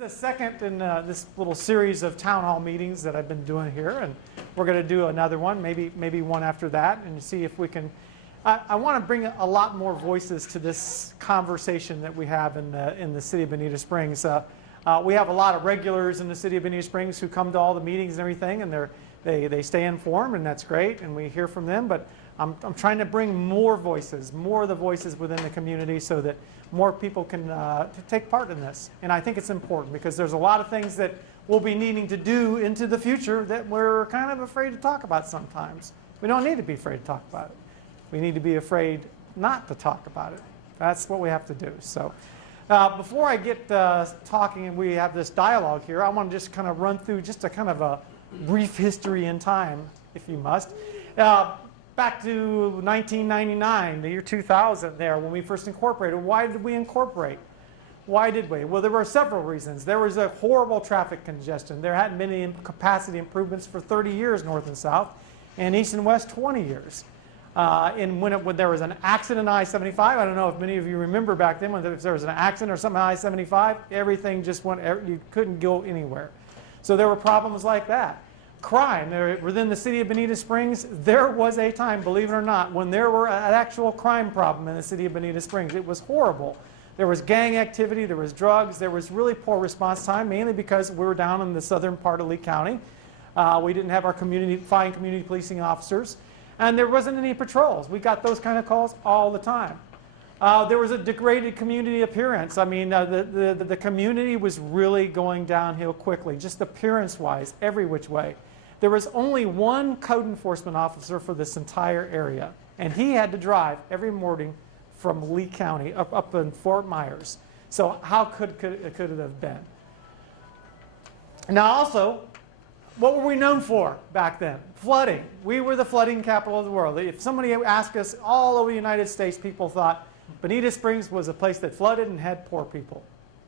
the second in this little series of town hall meetings that I've been doing here, and we're going to do another one, maybe one after that, and see if we can. I want to bring a lot more voices to this conversation that we have in the city of Bonita Springs. We have a lot of regulars in the city of Bonita Springs who come to all the meetings and everything, and they stay informed, and that's great, and we hear from them. But I'm trying to bring more voices, more of the voices within the community, so that more people can take part in this. And I think it's important because there's a lot of things that we'll be needing to do into the future that we're kind of afraid to talk about sometimes. We don't need to be afraid to talk about it. We need to be afraid not to talk about it. That's what we have to do. So before I get talking and we have this dialogue here, I want to just kind of run through just a kind of a brief history in time, if you must. Back to 1999, the year 2000 there, when we first incorporated. Why did we incorporate? Why did we? Well, there were several reasons. There was a horrible traffic congestion. There hadn't been any capacity improvements for 30 years, north and south, and east and west, 20 years. And when there was an accident on I-75, I don't know if many of you remember back then, when there was an accident or something on I-75, everything just went, you couldn't go anywhere. So there were problems like that. Crime, within the city of Bonita Springs, there was a time, believe it or not, when there were an actual crime problem in the city of Bonita Springs. It was horrible. There was gang activity, there was drugs, there was really poor response time, mainly because we were down in the southern part of Lee County. We didn't have our fine community policing officers, and there wasn't any patrols. We got those kind of calls all the time. There was a degraded community appearance. I mean, the community was really going downhill quickly, just appearance-wise, every which way. There was only one code enforcement officer for this entire area, and he had to drive every morning from Lee County up in Fort Myers. So how could it have been? Now also, what were we known for back then? Flooding. We were the flooding capital of the world. If somebody asked us, all over the United States, people thought Bonita Springs was a place that flooded and had poor people.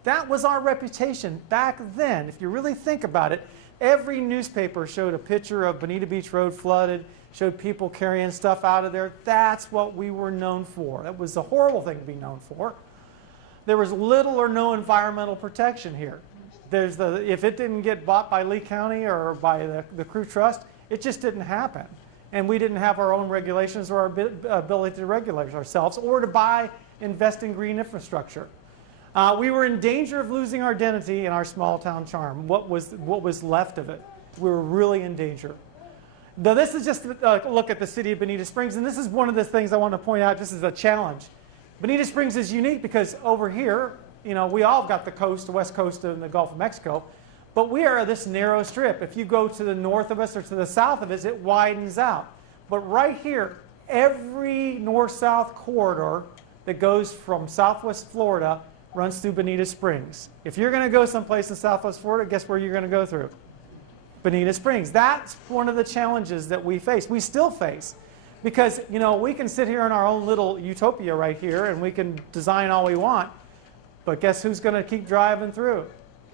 That was our reputation back then. If you really think about it, every newspaper showed a picture of Bonita Beach Road flooded, showed people carrying stuff out of there. That's what we were known for. That was a horrible thing to be known for. There was little or no environmental protection here. If it didn't get bought by Lee County or by the Crew Trust, it just didn't happen. And we didn't have our own regulations or our ability to regulate ourselves or to invest in green infrastructure. We were in danger of losing our identity and our small town charm. What was left of it? We were really in danger. Now, this is just a look at the city of Bonita Springs, and this is one of the things I want to point out just as a challenge. Bonita Springs is unique because over here, you know, we all got the coast, the west coast of the Gulf of Mexico, but we are this narrow strip. If you go to the north of us or to the south of us, it widens out. But right here, every north-south corridor that goes from southwest Florida runs through Bonita Springs. If you're going to go someplace in southwest Florida, guess where you're going to go through? Bonita Springs. That's one of the challenges that we face. We still face. Because, you know, we can sit here in our own little utopia right here and we can design all we want, but guess who's going to keep driving through?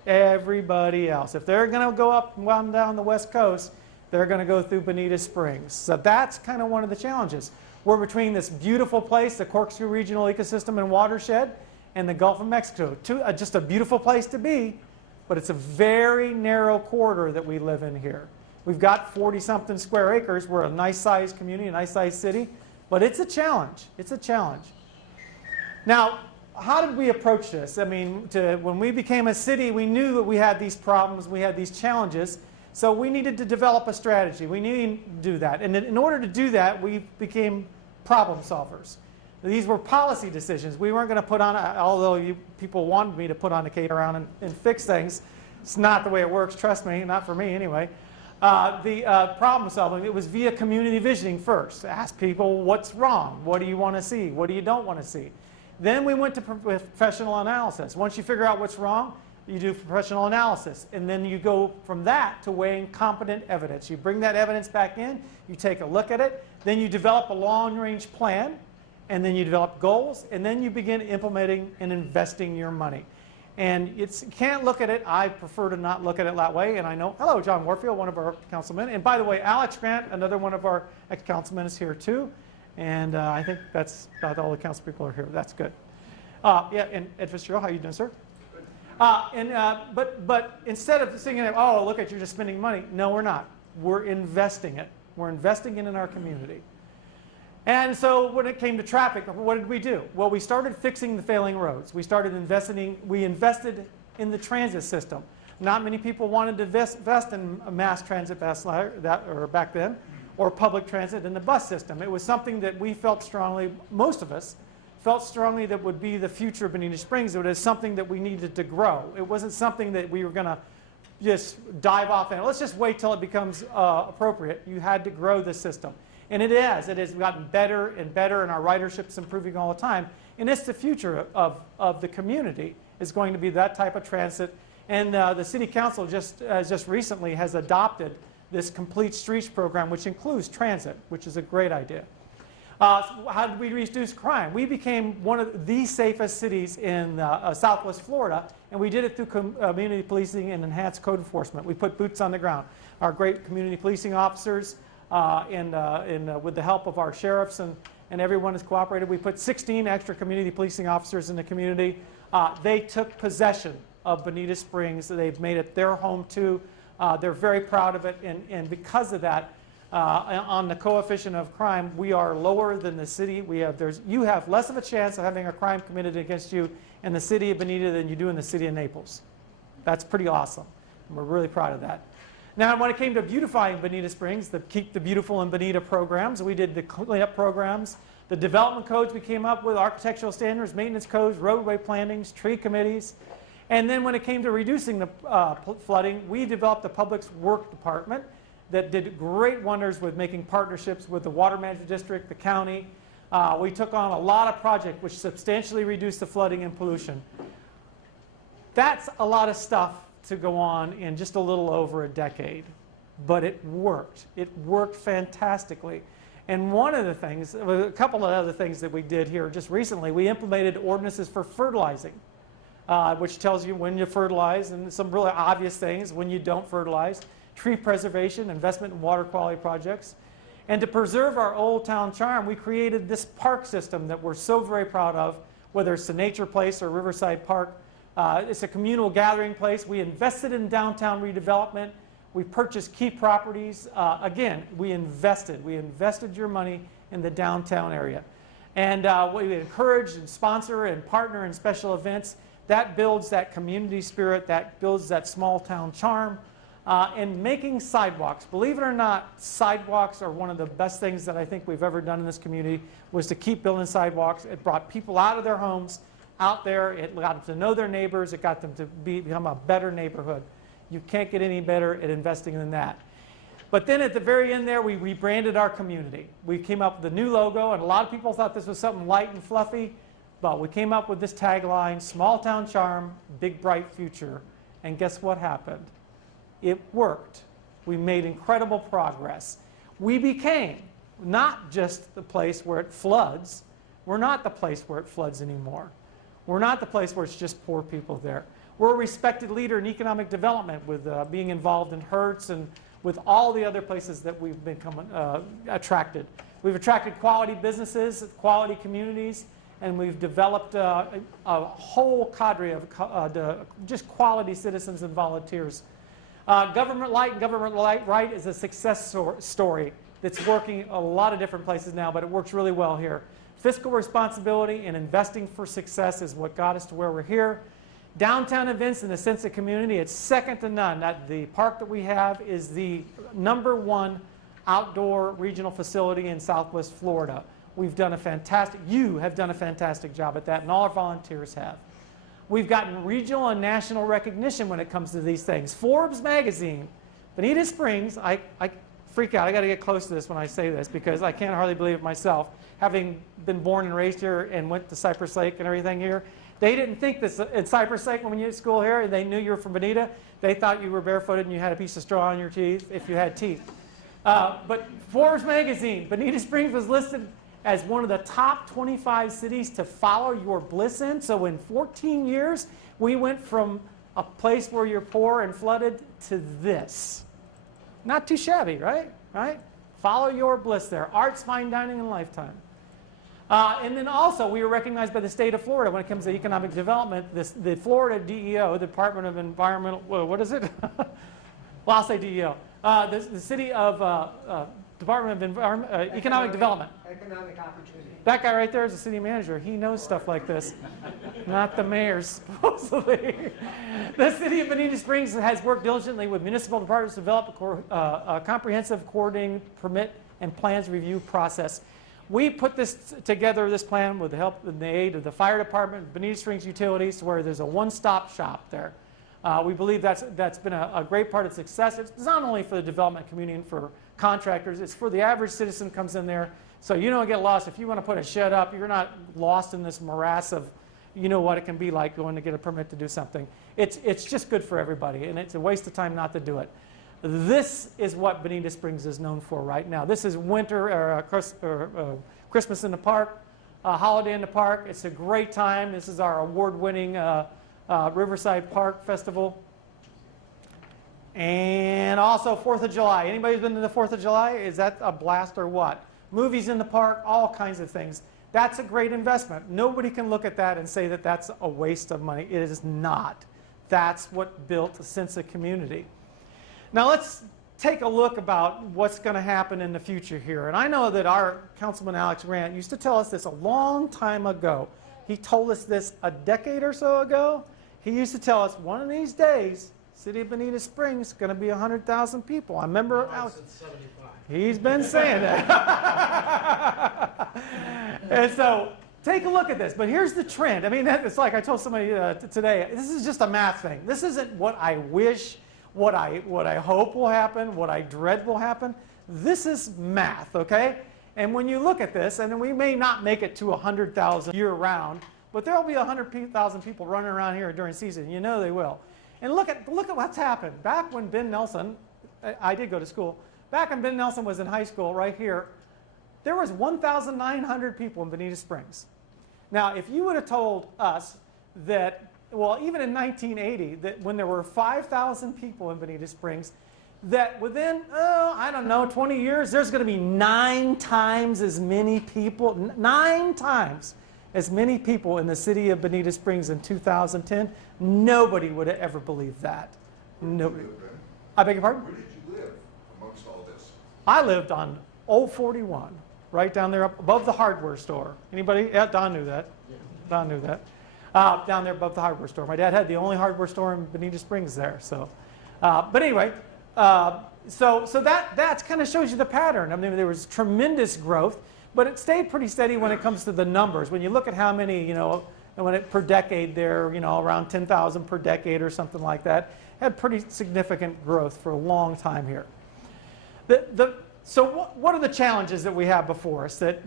Everybody else. If they're going to go up and down the west coast, they're going to go through Bonita Springs. So that's kind of one of the challenges. We're between this beautiful place, the Corkscrew Regional Ecosystem and Watershed, and the Gulf of Mexico. Just a beautiful place to be, but it's a very narrow corridor that we live in here. We've got 40-something square acres. We're a nice-sized community, a nice-sized city, but it's a challenge. It's a challenge. Now, how did we approach this? I mean, when we became a city, we knew that we had these problems, we had these challenges, so we needed to develop a strategy. We needed to do that. And in order to do that, we became problem solvers. These were policy decisions. We weren't going to put on, although people wanted me to put on the cape around and fix things. It's not the way it works, trust me, not for me anyway. The problem solving, it was via community visioning first. Ask people what's wrong, what do you want to see, what do you don't want to see. Then we went to professional analysis. Once you figure out what's wrong, you do professional analysis. And then you go from that to weighing competent evidence. You bring that evidence back in, you take a look at it, then you develop a long-range plan, and then you develop goals, and then you begin implementing and investing your money. And you can't look at it, I prefer to not look at it that way, and I know, hello, John Warfield, one of our councilmen, and by the way, Alex Grant, another one of our ex-councilmen is here too, and I think that's about all the council people are here, that's good. Yeah, and Ed Fitzgerald, how you doing, sir? But instead of singing, oh, look at you're just spending money. No, we're not. We're investing it. We're investing it in our community. And so when it came to traffic, what did we do? Well, we started fixing the failing roads. We invested in the transit system. Not many people wanted to invest in a mass transit back then, or public transit in the bus system. It was something that we felt strongly, most of us, felt strongly that would be the future of Bonita Springs. It was something that we needed to grow. It wasn't something that we were going to just dive off in. Let's just wait till it becomes appropriate. You had to grow the system. And it has. It has gotten better and better, and our ridership's improving all the time. And it's the future of the community is going to be that type of transit. And the City Council just recently has adopted this Complete Streets program, which includes transit, which is a great idea. How did we reduce crime? We became one of the safest cities in Southwest Florida, and we did it through community policing and enhanced code enforcement. We put boots on the ground. Our great community policing officers, with the help of our sheriffs and everyone has cooperated. We put 16 extra community policing officers in the community. They took possession of Bonita Springs. They've made it their home too. They're very proud of it, and because of that, on the coefficient of crime, we are lower than the city. You have less of a chance of having a crime committed against you in the city of Bonita than you do in the city of Naples. That's pretty awesome. And we're really proud of that. Now, when it came to beautifying Bonita Springs, the Keep the Beautiful in Bonita programs, we did the cleanup programs, the development codes we came up with, architectural standards, maintenance codes, roadway plannings, tree committees. And then when it came to reducing the flooding, we developed a public works department that did great wonders with making partnerships with the Water Management District, the county. We took on a lot of projects which substantially reduced the flooding and pollution. That's a lot of stuff to go on in just a little over a decade, but it worked. It worked fantastically. And one of the things, a couple of other things that we did here just recently, we implemented ordinances for fertilizing, which tells you when you fertilize, and some really obvious things when you don't fertilize. Tree preservation, investment in water quality projects. And to preserve our old town charm, we created this park system that we're so very proud of, whether it's the Nature Place or Riverside Park. It's a communal gathering place. We invested in downtown redevelopment. We purchased key properties. Again, we invested your money in the downtown area. And we encourage and sponsor and partner in special events. That builds that community spirit, that builds that small town charm. And making sidewalks. Believe it or not, sidewalks are one of the best things that I think we've ever done in this community, was to keep building sidewalks. It brought people out of their homes, out there. It got them to know their neighbors. It got them to become a better neighborhood. You can't get any better at investing in that. But then at the very end there, we rebranded our community. We came up with a new logo, and a lot of people thought this was something light and fluffy, but we came up with this tagline, small town charm, big bright future. And guess what happened? It worked. We made incredible progress. We became not just the place where it floods. We're not the place where it floods anymore. We're not the place where it's just poor people there. We're a respected leader in economic development with being involved in Hertz and with all the other places that we've become attracted. We've attracted quality businesses, quality communities, and we've developed a whole cadre of just quality citizens and volunteers. Government Light and Government Light Right is a success story that's working a lot of different places now, but it works really well here. Fiscal responsibility and investing for success is what got us to where we're here. Downtown events and a sense of community, it's second to none. The park that we have is the #1 outdoor regional facility in Southwest Florida. You have done a fantastic job at that, and all our volunteers have. We've gotten regional and national recognition when it comes to these things. Forbes magazine, Bonita Springs, I freak out. I got to get close to this when I say this because I can't hardly believe it myself. Having been born and raised here and went to Cypress Lake and everything here, they didn't think this in Cypress Lake when you were at school here, and they knew you were from Bonita. They thought you were barefooted and you had a piece of straw on your teeth if you had teeth. But Forbes magazine, Bonita Springs was listed as one of the top 25 cities to follow your bliss in. So in 14 years, we went from a place where you're poor and flooded to this. Not too shabby, right? Follow your bliss there. Arts, fine dining, and lifetime. And then also, we were recognized by the state of Florida when it comes to economic development. The Florida DEO, the Department of Environmental, what is it? Well, I'll say DEO. The city of Department of Economic Development. Economic opportunity. That guy right there is the city manager. He knows stuff like this. Not the mayor, supposedly. The city of Bonita Springs has worked diligently with municipal departments to develop a comprehensive coordinating permit and plans review process. We put this together, this plan, with the help and the aid of the fire department, Bonita Springs Utilities, where there's a one-stop shop there. We believe that's been a great part of success. It's not only for the development community and for contractors, it's for the average citizen comes in there. So you don't get lost. If you want to put a shed up, you're not lost in this morass of, you know what it can be like going to get a permit to do something. It's just good for everybody, and it's a waste of time not to do it. This is what Bonita Springs is known for right now. This is winter or Christmas in the park, holiday in the park. It's a great time. This is our award-winning Riverside Park Festival. And also 4th of July. Anybody who's been to the 4th of July? Is that a blast or what? Movies in the park, all kinds of things. That's a great investment. Nobody can look at that and say that that's a waste of money. It is not. That's what built a sense of community. Now let's take a look about what's going to happen in the future here. And I know that our Councilman Alex Rant used to tell us this a long time ago. He told us this a decade or so ago. He used to tell us one of these days, City of Bonita Springs is going to be 100,000 people. I remember Alex. He's been saying that. And so take a look at this. But here's the trend. I mean, it's like I told somebody today, this is just a math thing. This isn't what I wish, what I hope will happen, what I dread will happen. This is math, okay? And when you look at this, and we may not make it to 100,000 year-round, but there will be 100,000 people running around here during season. You know they will. And look at what's happened. Back when Ben Nelson, I did go to school, back when Ben Nelson was in high school right here, there was 1,900 people in Bonita Springs. Now, if you would have told us that, well, even in 1980, that when there were 5,000 people in Bonita Springs, that within, I don't know, 20 years, there's going to be 9 times as many people, 9 times as many people in the city of Bonita Springs in 2010, nobody would have ever believed that. Nobody. I beg your pardon? Where did you live amongst all this? I lived on Old 41, right down there above the hardware store. Anybody? Yeah, Don knew that. Yeah. Don knew that. Down there above the hardware store. My dad had the only hardware store in Bonita Springs there. So, but anyway, so that kind of shows you the pattern. I mean, there was tremendous growth, but it stayed pretty steady when it comes to the numbers. When you look at how many, per decade there, around 10,000 per decade or something like that, had pretty significant growth for a long time here. So what are the challenges that we have before us that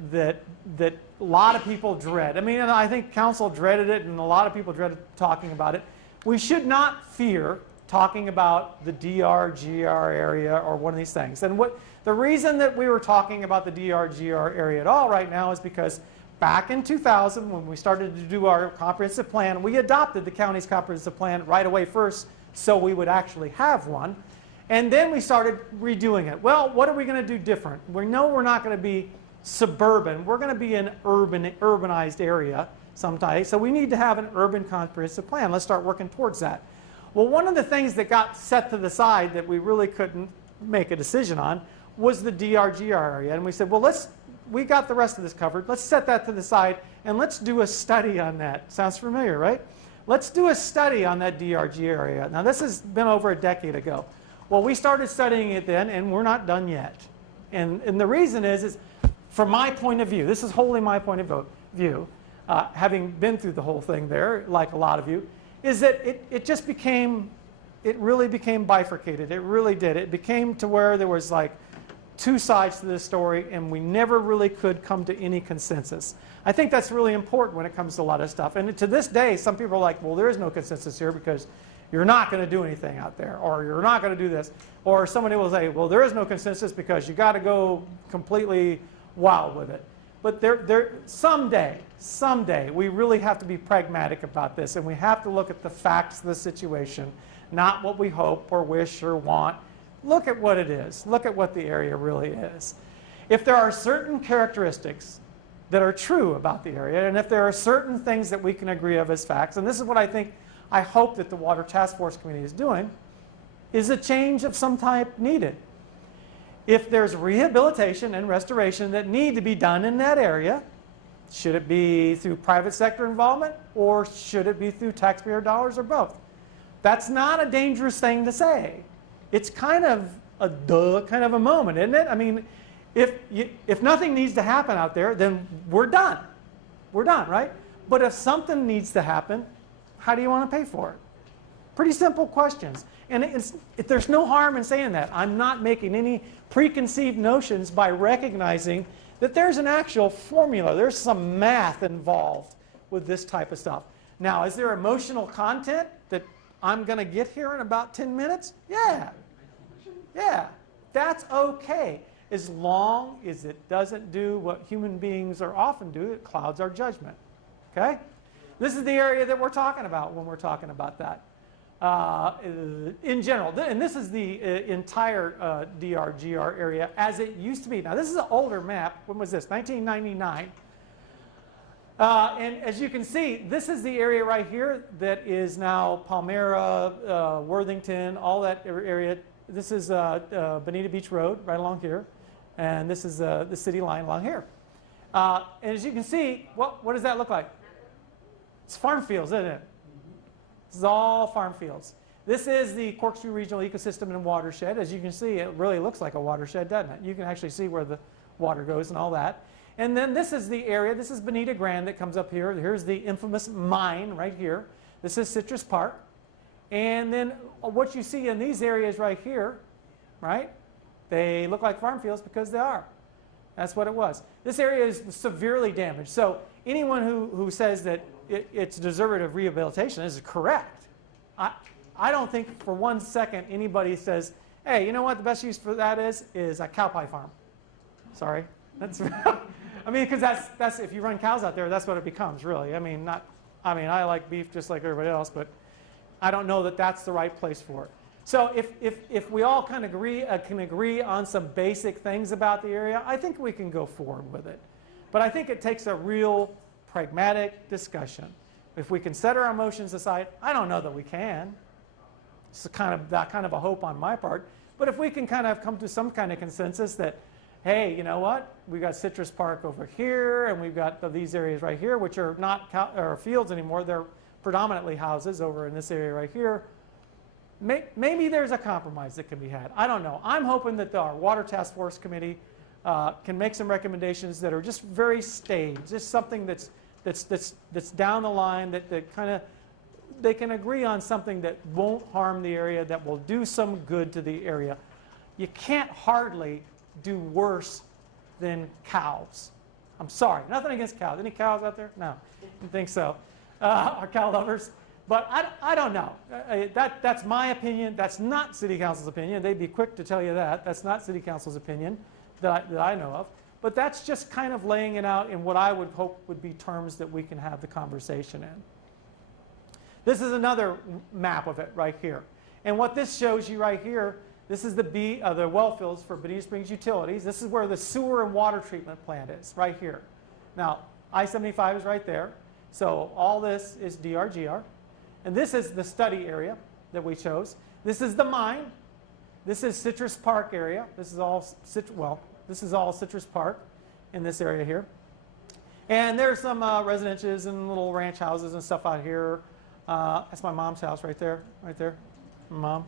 a lot of people dread? I mean, I think council dreaded it, and a lot of people dreaded talking about it. We should not fear talking about the DRGR area or one of these things. And the reason that we were talking about the DRGR area at all right now is because back in 2000, when we started to do our comprehensive plan, we adopted the county's comprehensive plan right away first, so we would actually have one. And then we started redoing it. Well, what are we going to do different? We know we're not going to be suburban. We're going to be an urbanized area someday. So we need to have an urban comprehensive plan. Let's start working towards that. Well, one of the things that got set to the side that we really couldn't make a decision on was the DRGR area. And we said, well, we got the rest of this covered. Let's set that to the side and let's do a study on that. Sounds familiar, right? Let's do a study on that DRG area. Now, this has been over a decade ago. Well, we started studying it then, and we're not done yet. And the reason is from my point of view, this is wholly my point of view, having been through the whole thing there, like a lot of you, is that it really became bifurcated. It really did. It became to where there was like 2 sides to this story, and we never really could come to any consensus. I think that's really important when it comes to a lot of stuff. And to this day, some people are like, well, there is no consensus here because you're not going to do anything out there, or you're not going to do this. Or somebody will say, well, there is no consensus because you got to go completely wild with it. But someday, we really have to be pragmatic about this, and we have to look at the facts of the situation, not what we hope or wish or want. Look at what it is. Look at what the area really is. If there are certain characteristics that are true about the area, and if there are certain things that we can agree of as facts, and this is what I hope that the Water Task Force Committee is doing, is a change of some type needed. If there's rehabilitation and restoration that need to be done in that area, should it be through private sector involvement or should it be through taxpayer dollars or both? That's not a dangerous thing to say. It's kind of a duh kind of a moment, isn't it? I mean, if nothing needs to happen out there, then we're done. We're done, right? But if something needs to happen, how do you want to pay for it? Pretty simple questions. And there's no harm in saying that. I'm not making any preconceived notions by recognizing that there's an actual formula. There's some math involved with this type of stuff. Now, is there emotional content that I'm going to get here in about 10 minutes? Yeah. Yeah. That's okay, as long as it doesn't do what human beings are often do. It clouds our judgment. Okay? This is the area that we're talking about when we're talking about that. In general, and this is the entire DRGR area as it used to be. Now, this is an older map. When was this? 1999. And as you can see, this is the area right here that is now Palmyra, Worthington, all that area. This is Bonita Beach Road right along here. And this is the city line along here. And as you can see, what does that look like? It's farm fields, isn't it? This is all farm fields. This is the Corkscrew Regional Ecosystem and Watershed. As you can see, it really looks like a watershed, doesn't it? You can actually see where the water goes and all that. And then this is the area. This is Bonita Grand that comes up here. Here's the infamous mine right here. This is Citrus Park. And then what you see in these areas right here, right? They look like farm fields because they are. That's what it was. This area is severely damaged. So anyone who says that it's deserving of rehabilitation is correct. I don't think for 1 second anybody says, hey, you know what the best use for that is a cow pie farm. Sorry. That's I mean, because that's if you run cows out there, that's what it becomes, really. I mean, I like beef just like everybody else, but I don't know that that's the right place for it. So if we all kind of can agree on some basic things about the area, I think we can go forward with it. But I think it takes a real pragmatic discussion. If we can set our emotions aside, I don't know that we can. It's that kind of a hope on my part. But if we can kind of come to some kind of consensus that, hey, you know what? We've got Citrus Park over here, and we've got these areas right here, which are not fields anymore. They're predominantly houses over in this area right here. Maybe there's a compromise that can be had. I don't know. I'm hoping that our Water Task Force Committee can make some recommendations that are just very staged, just something that's down the line, that kind of they can agree on something that won't harm the area, that will do some good to the area. You can't hardly do worse than cows. I'm sorry, nothing against cows. Any cows out there? No, I don't think so. Are cow lovers? But I don't know. That's my opinion. That's not City Council's opinion. They'd be quick to tell you that. That's not City Council's opinion that I know of. But that's just kind of laying it out in what I would hope would be terms that we can have the conversation in. This is another map of it right here. And what this shows you right here, this is the well fields for Bonita Springs Utilities. This is where the sewer and water treatment plant is, right here. Now, I-75 is right there. So all this is DRGR. And this is the study area that we chose. This is the mine. This is Citrus Park area. This is all Citrus Park in this area here. And there's some residences and little ranch houses and stuff out here. That's my mom's house right there. Right there. Mom.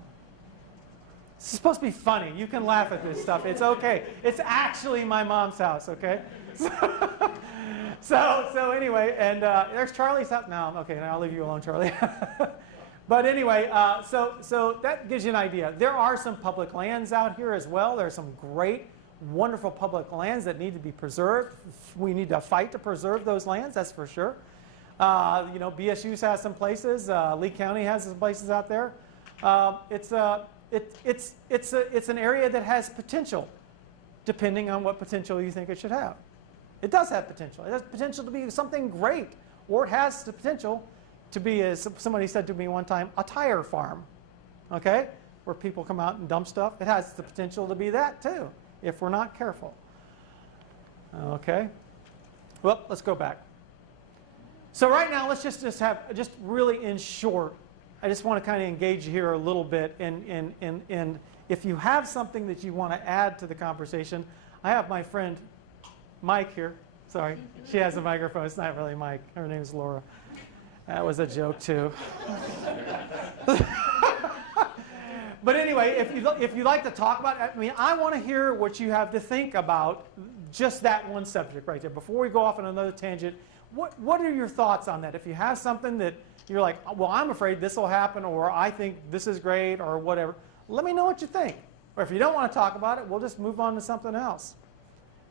This is supposed to be funny. You can laugh at this stuff. It's okay. It's actually my mom's house, okay? So anyway, and there's Charlie's house. No, okay, now I'll leave you alone, Charlie. But anyway, so that gives you an idea. There are some public lands out here as well. There are some great, wonderful public lands that need to be preserved. We need to fight to preserve those lands, that's for sure. You know, BSU's has some places. Lee County has some places out there. It's an area that has potential, depending on what potential you think it should have. It does have potential. It has potential to be something great, or it has the potential to be, as somebody said to me one time, a tire farm, okay, where people come out and dump stuff. It has the potential to be that too, if we're not careful. Okay. Well, let's go back. So right now, let's just have, just really in short, I just want to kind of engage you here a little bit. And if you have something that you want to add to the conversation, I have my friend Mike here. Sorry, she has a microphone. It's not really Mike. Her name is Laura. That was a joke too. But anyway, if you like to talk about it, I mean, I want to hear what you have to think about just that one subject right there. Before we go off on another tangent, what are your thoughts on that? If you have something that you're like, well, I'm afraid this will happen, or I think this is great, or whatever, let me know what you think. Or if you don't want to talk about it, we'll just move on to something else.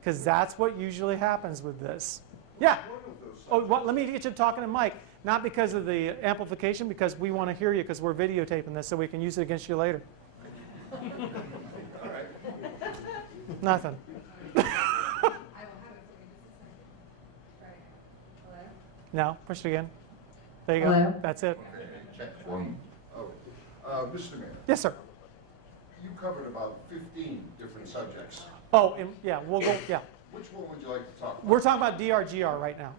Because that's what usually happens with this. Yeah. Oh, well, let me get you talking to Mike. Not because of the amplification, because we want to hear you, because we're videotaping this so we can use it against you later. All right. Nothing. No, push it again. There you go. Hello? That's it. Okay, check one. Oh, Mr. Mayor, Yes, sir. you covered about 15 different subjects. Oh, yeah, we'll go, yeah. Which one would you like to talk about? We're talking about DRGR right now.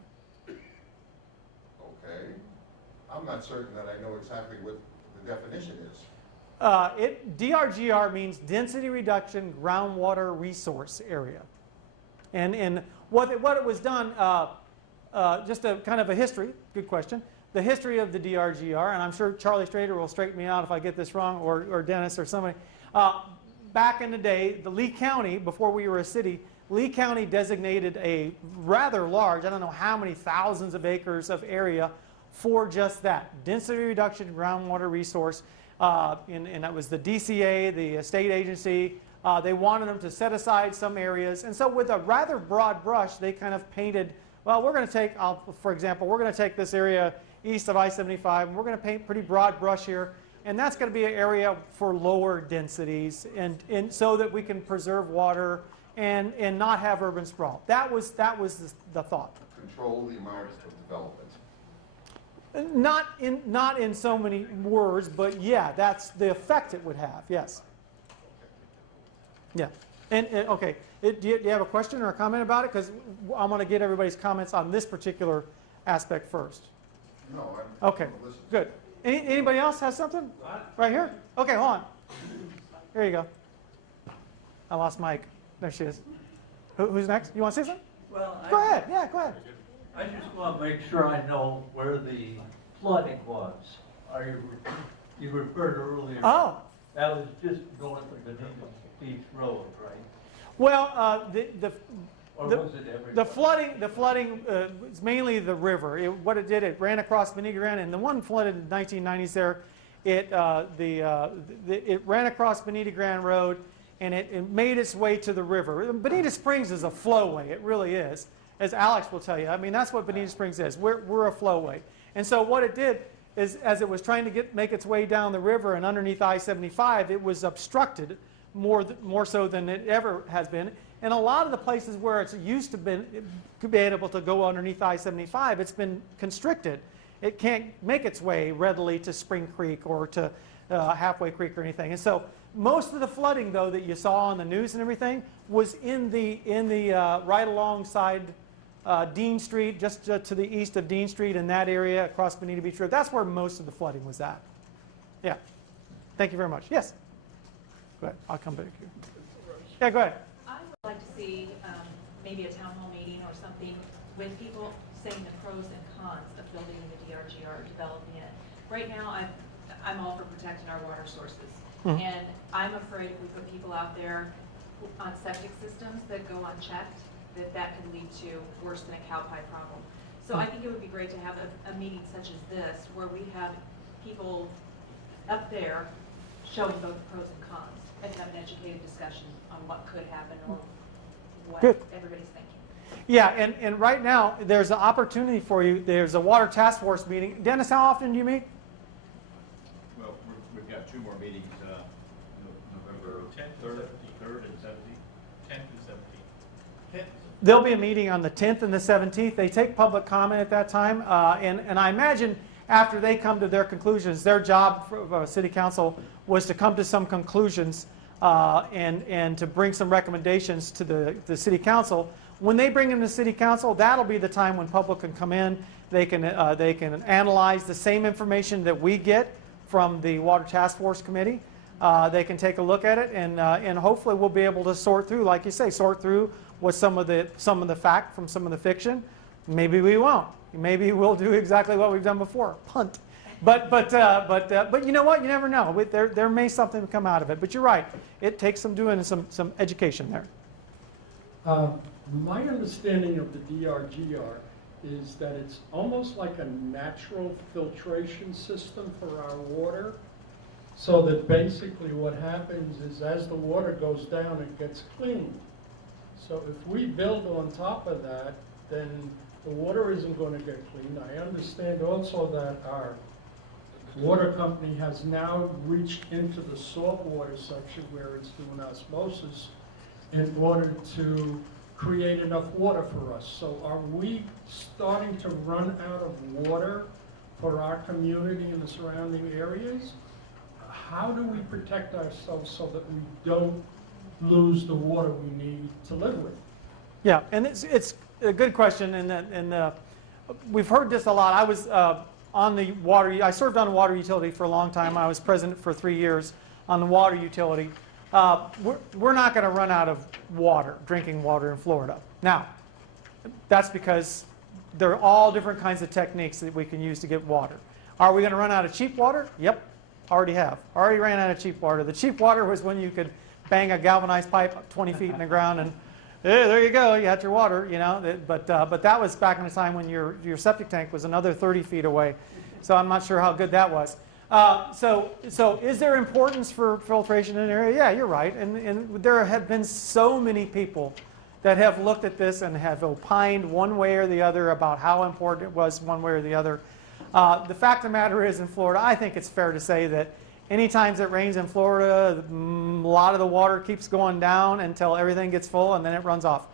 Okay. I'm not certain that I know exactly what the definition is. DRGR means density reduction groundwater resource area. And what it was done, just a kind of a history, good question, the history of the DRGR, and I'm sure Charlie Strader will straighten me out if I get this wrong, or Dennis or somebody. Back in the day, the Lee County, before we were a city, Lee County designated a rather large, I don't know how many thousands of acres of area for just that, density reduction groundwater resource. And that was the DCA, the state agency. They wanted them to set aside some areas. And so with a rather broad brush, they kind of painted, well, we're going to take, for example, we're going to take this area east of I-75, and we're going to paint pretty broad brush here. And that's going to be an area for lower densities, and so that we can preserve water and not have urban sprawl. That was the thought. Control the amount of development. Not in so many words, but yeah, that's the effect it would have. Yes. Yeah. And okay, do you have a question or a comment about it? Because I want to get everybody's comments on this particular aspect first. No, Okay. I'm listening. Good. Anybody else has something? Right here? Okay, hold on. Here you go. I lost Mike. There she is. Who's next? You want to say something? Well, Go ahead. Yeah, go ahead. I just want to make sure I know where the flooding was. You referred earlier. Oh. That was just north of Benita Beach Road, right? Well, Or The- was it everywhere? the flooding is mainly the river. What it did, it ran across Benita Grande, and the one flooded in the 1990s there. It ran across Benita Grande Road, and it made its way to the river. Bonita Springs is a flowway. It really is, as Alex will tell you. I mean, that's what Bonita Springs is. We're a flowway. And so what it did is, as it was trying to make its way down the river and underneath I-75, it was obstructed more so than it ever has been. And a lot of the places where it's used to be able to go underneath I-75, it's been constricted. It can't make its way readily to Spring Creek or to Halfway Creek or anything. And so most of the flooding, though, that you saw on the news and everything was in the right alongside Dean Street, just to the east of Dean Street, in that area across Bonita Beach Road. That's where most of the flooding was at. Yeah. Thank you very much. Yes. Go ahead. I'll come back here. Yeah, go ahead. I would like to see maybe a town hall meeting or something with people saying the pros and cons of building in the DRGR, developing it. Right now, I'm all for protecting our water sources. Mhm. And I'm afraid if we put people out there on septic systems that go unchecked, that could lead to worse than a cow pie problem. So I think it would be great to have a meeting such as this, where we have people up there showing both the pros and cons, and have an educated discussion on what could happen or what Good. everybody's thinking. Yeah, and right now, there's an opportunity for you. There's a water task force meeting. Dennis, how often do you meet? Well, we've got two more meetings, November 10th, 3rd, and 17th. 10th and 17th. 10th. There'll be a meeting on the 10th and the 17th. They take public comment at that time. And I imagine after they come to their conclusions, their job for City Council was to come to some conclusions and to bring some recommendations to the City Council, When they bring them to city council, that'll be the time when public can come in. They can analyze the same information that we get from the Water Task Force Committee. They can take a look at it, and hopefully we'll be able to sort through, like you say, sort through what some of the fact from some of the fiction. Maybe we won't. Maybe we'll do exactly what we've done before, punt. But you know what? You never know. There may something come out of it. But you're right. It takes some doing some education there. My understanding of the DRGR is that it's almost like a natural filtration system for our water. So that basically what happens is as the water goes down, it gets cleaned. So if we build on top of that, then the water isn't going to get cleaned. I understand also that our water company has now reached into the saltwater section where it's doing osmosis in order to create enough water for us. So are we starting to run out of water for our community and the surrounding areas? How do we protect ourselves so that we don't lose the water we need to live with? Yeah, and it's a good question, and we've heard this a lot. I was on the water. I served on a water utility for a long time. I was president for 3 years on the water utility. We're not going to run out of water, drinking water in Florida. Now, that's because there are all different kinds of techniques that we can use to get water. Are we going to run out of cheap water? Yep, already have. Already ran out of cheap water. The cheap water was when you could bang a galvanized pipe 20 feet in the ground and hey, there you go, you had your water, you know. But that was back in the time when your septic tank was another 30 feet away. So I'm not sure how good that was. So is there importance for filtration in an area? Yeah, you're right. And there have been so many people that have looked at this and have opined one way or the other about how important it was one way or the other. The fact of the matter is in Florida, I think it's fair to say that any times it rains in Florida, a lot of the water keeps going down until everything gets full and then it runs off.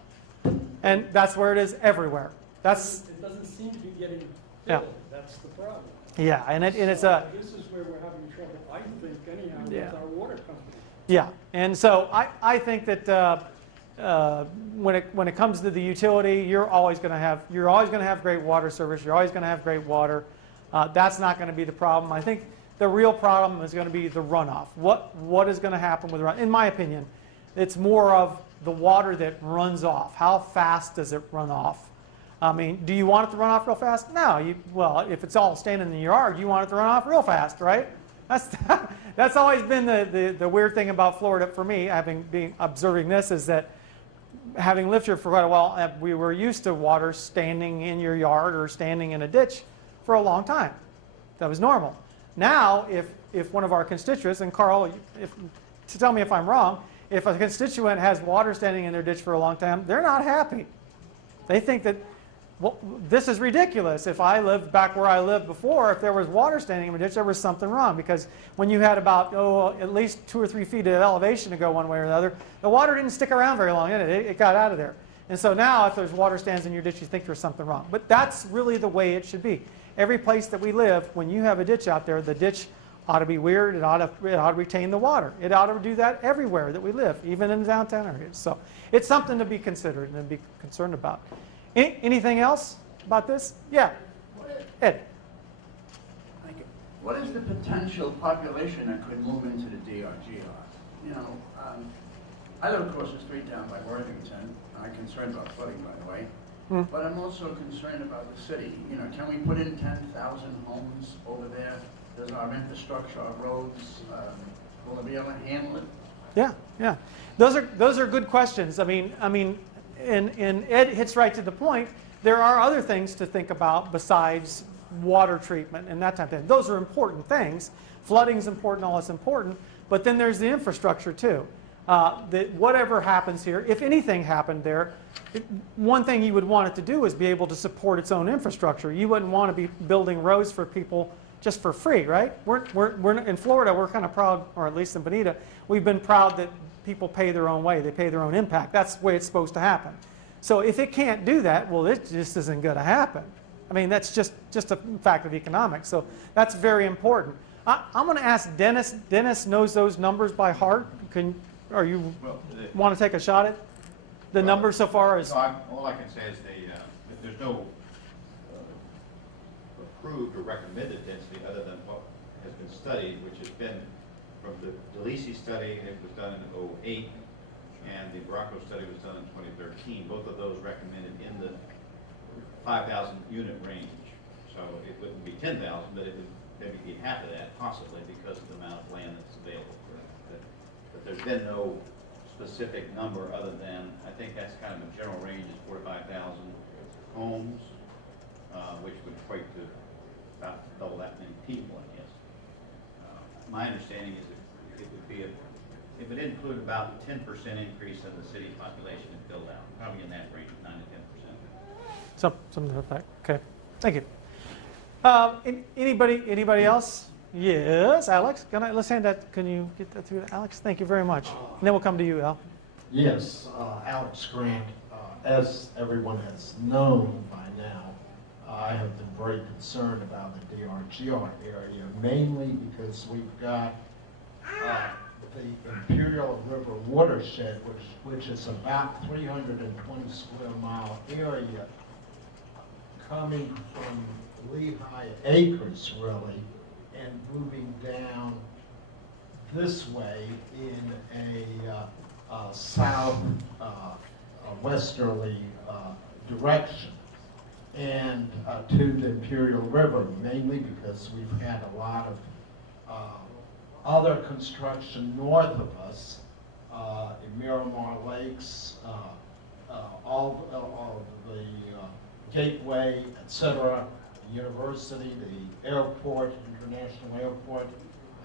And that's where it is everywhere. It doesn't seem to be getting filled. Yeah. That's the problem. Yeah, and it's So a... this is where we're having trouble, I think, anyhow, Yeah. with our water company. Yeah, and so I think that when it comes to the utility, you're always going to have great water service. You're always going to have great water. That's not going to be the problem. I think the real problem is going to be the runoff. What is going to happen with the run? In my opinion, it's more of the water that runs off. How fast does it run off? I mean, do you want it to run off real fast? No. Well, if it's all standing in your yard, you want it to run off real fast, right? That's always been the weird thing about Florida for me, observing this, is that having lived here for quite a while, we were used to water standing in your yard or standing in a ditch for a long time. That was normal. Now, if one of our constituents, and Carl, tell me if I'm wrong, if a constituent has water standing in their ditch for a long time, they're not happy. They think that, well, this is ridiculous. If I lived back where I lived before, if there was water standing in my ditch, there was something wrong. Because when you had about, at least 2 or 3 feet of elevation to go one way or the other, the water didn't stick around very long, did it? It got out of there. And so now, if there's water stands in your ditch, you think there's something wrong. But that's really the way it should be. Every place that we live, when you have a ditch out there, the ditch ought to be weird. It ought to retain the water. It ought to do that everywhere that we live, even in downtown areas. So it's something to be considered and to be concerned about. Anything else about this? Yeah, Ed. What is the potential population that could move into the DRGR? You know, I live across the street down by Worthington. I'm concerned about flooding, by the way. But I'm also concerned about the city. You know, can we put in 10,000 homes over there? Does our infrastructure, our roads, will they be able to handle it? Yeah. Those are good questions. I mean, and Ed hits right to the point. There are other things to think about besides water treatment and that type of thing. Those are important things. Flooding's important, all that's important. But then there's the infrastructure too. Whatever happens here, if anything happened there, one thing you would want it to do is be able to support its own infrastructure. You wouldn't want to be building roads for people just for free, right? We're in Florida, we're kind of proud, or at least in Bonita, we've been proud that people pay their own way. They pay their own impact. That's the way it's supposed to happen. So if it can't do that, well, it just isn't going to happen. I mean, that's just a fact of economics. So that's very important. I'm going to ask Dennis. Dennis knows those numbers by heart. Want to take a shot at? the numbers so far is, No, all I can say is there's no approved or recommended density other than what has been studied, which has been from the DeLisi study, it was done in '08, and the Baracco study was done in 2013. Both of those recommended in the 5,000 unit range. So it wouldn't be 10,000, but it would maybe be half of that possibly because of the amount of land that's available for that. But there's been no specific number other than, I think that's kind of a general range is 4,000 to 5,000 homes, which would equate to about double that many people, I guess. My understanding is it would be it would include about a 10% increase in the city population and build out, probably in that range, 9 to 10%. something like that. Okay, thank you. Anybody else? Yes, Alex, let's hand that, can you get that through, Alex? Thank you very much. And then we'll come to you, Al. Yes, Alex Grant. As everyone has known by now, I have been very concerned about the DRGR area, mainly because we've got the Imperial River watershed, which is about 320 square mile area coming from Lehigh Acres, really, and moving down this way in a south westerly direction, and to the Imperial River, mainly because we've had a lot of other construction north of us in Miramar Lakes, all of the Gateway, etc., university, the airport, international airport,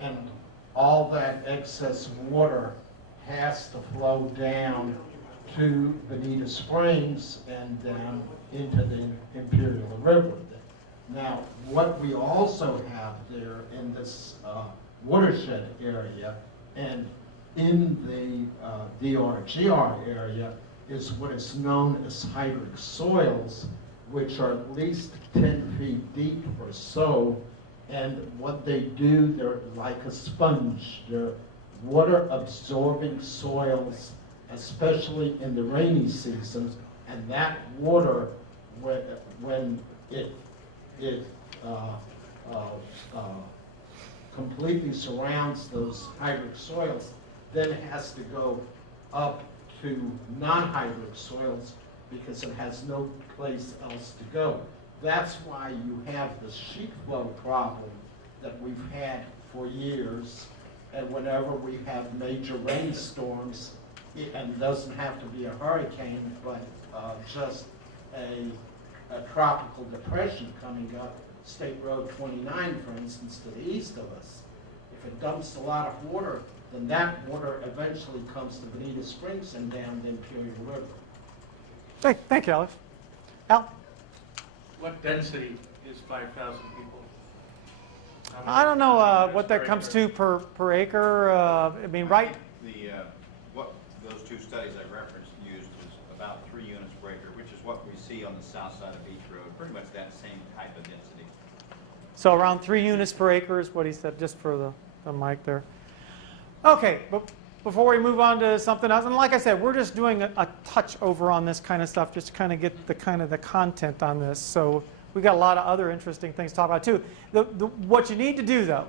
and all that excess water has to flow down to Bonita Springs and down into the Imperial River. Now, what we also have there in this watershed area and in the DRGR area is what is known as hydric soils, which are at least 10 feet deep or so, and what they do, they're like a sponge. They're water-absorbing soils, especially in the rainy seasons, and that water, when it completely surrounds those hydric soils, then it has to go up to non-hydric soils because it has no place else to go. That's why you have the sheet flow problem that we've had for years, and whenever we have major rainstorms, and it doesn't have to be a hurricane, but just a tropical depression coming up State Road 29, for instance, to the east of us. If it dumps a lot of water, then that water eventually comes to Bonita Springs and down the Imperial River. Thank you, Alex. Al? What density is 5,000 people? I don't know what that comes to per acre. I mean, right? What those two studies I referenced used is about 3 units per acre, which is what we see on the south side of Beach Road, pretty much that same type of density. So around 3 units per acre is what he said, just for the mic there. Okay, but before we move on to something else, and like I said, we're just doing a touch over on this kind of stuff, just to kind of get the content on this. So we got a lot of other interesting things to talk about too. What you need to do though,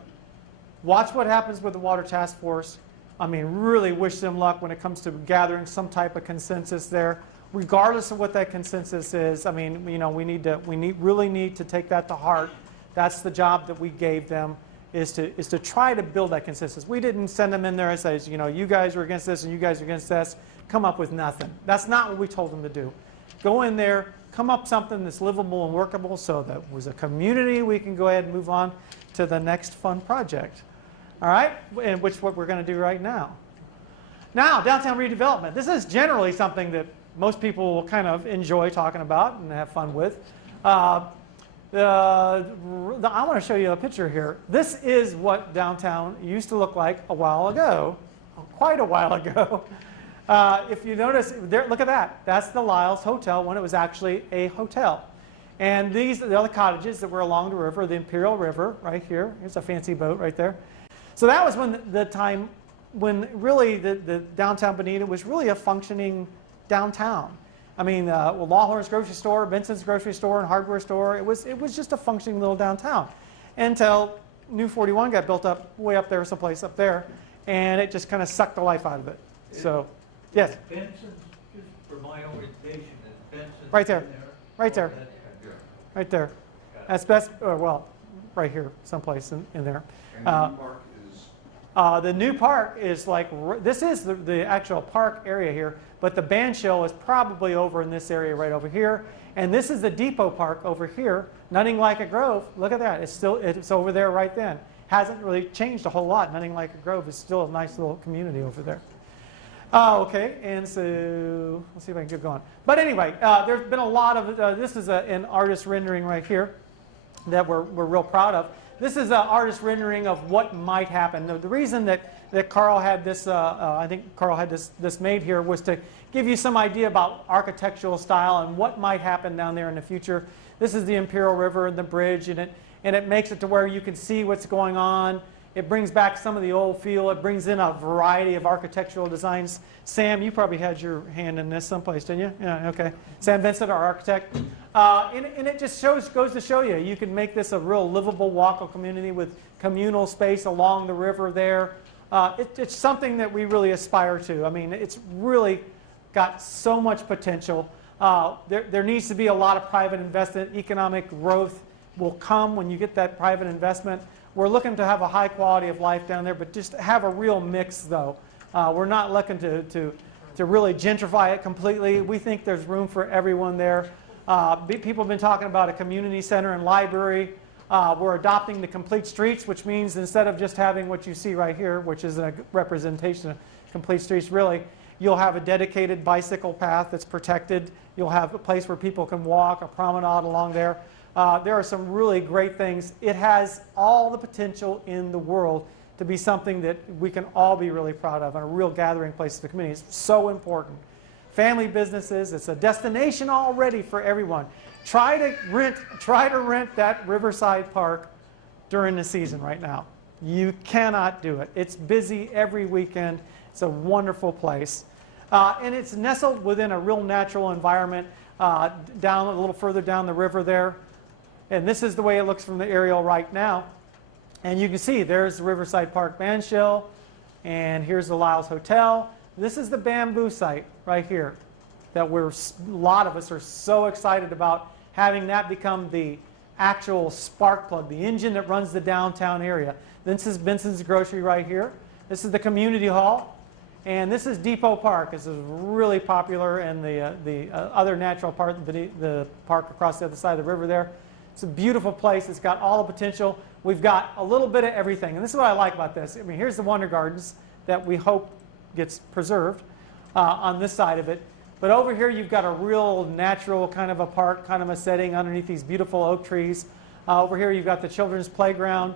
watch what happens with the Water Task Force. I mean, really wish them luck when it comes to gathering some type of consensus there, regardless of what that consensus is. I mean, you know, we really need to take that to heart. That's the job that we gave them, is to try to build that consensus. We didn't send them in there and say, you know, you guys are against this and you guys are against this. Come up with nothing. That's not what we told them to do. Go in there, come up with something that's livable and workable, so that as a community we can go ahead and move on to the next fun project. All right, and which is what we're going to do right now. Now, downtown redevelopment. This is generally something that most people will kind of enjoy talking about and have fun with. I want to show you a picture here. This is what downtown used to look like a while ago, quite a while ago. If you notice, there, look at that. That's the Lyles Hotel when it was actually a hotel. And these are the other cottages that were along the river, the Imperial River, right here. Here's a fancy boat right there. So that was when the time when really the downtown Bonita was really a functioning downtown. I mean, well, Lawhorn's grocery store, Benson's grocery store, and hardware store. It was just a functioning little downtown until New 41 got built up way up there, someplace up there, and it just kind of sucked the life out of it. So, yes, Benson's, just for my orientation, is Benson's Right there. in right there, Oh, that's- right there. That's best. Well, right here, someplace in there. And the new park is, The new park is like, this is the actual park area here, but the band shell is probably over in this area right over here. And this is the depot park over here, Nutting Like a Grove. Look at that, it's over there right then. Hasn't really changed a whole lot. Nutting Like a Grove is still a nice little community over there. Okay, and so let's see if I can keep going. But anyway, there's been a lot of, this is an artist rendering right here that we're real proud of. This is an artist rendering of what might happen. The reason that Carl had this, I think Carl had this made here, was to give you some idea about architectural style and what might happen down there in the future. This is the Imperial River and the bridge, and it makes it to where you can see what's going on. It brings back some of the old feel. It brings in a variety of architectural designs. Sam, you probably had your hand in this someplace, didn't you? Yeah, okay. Sam Vincent, our architect. And it just goes to show you, you can make this a real livable, walkable community with communal space along the river there. It's something that we really aspire to. I mean, it's really got so much potential. There needs to be a lot of private investment. Economic growth will come when you get that private investment. We're looking to have a high quality of life down there, but just have a real mix, though. We're not looking to really gentrify it completely. We think there's room for everyone there. People have been talking about a community center and library. We're adopting the complete streets, which means instead of just having what you see right here, which is a representation of complete streets, really, you'll have a dedicated bicycle path that's protected. You'll have a place where people can walk, a promenade along there. There are some really great things. It has all the potential in the world to be something that we can all be really proud of and a real gathering place for the community. It's so important. Family businesses, it's a destination already for everyone. Try to rent that Riverside Park during the season right now. You cannot do it. It's busy every weekend. It's a wonderful place. And it's nestled within a real natural environment down a little further down the river there. And this is the way it looks from the aerial right now. And you can see there's the Riverside Park band shell, and here's the Lyles Hotel. This is the bamboo site right here that a lot of us are so excited about having that become the actual spark plug, the engine that runs the downtown area. This is Benson's Grocery right here. This is the community hall. And this is Depot Park. This is really popular, and the other natural part, the park across the other side of the river there. It's a beautiful place. It's got all the potential. We've got a little bit of everything. And this is what I like about this. I mean, here's the Wonder Gardens that we hope gets preserved on this side of it. But over here, you've got a real natural kind of a park, kind of a setting underneath these beautiful oak trees. Over here, you've got the children's playground.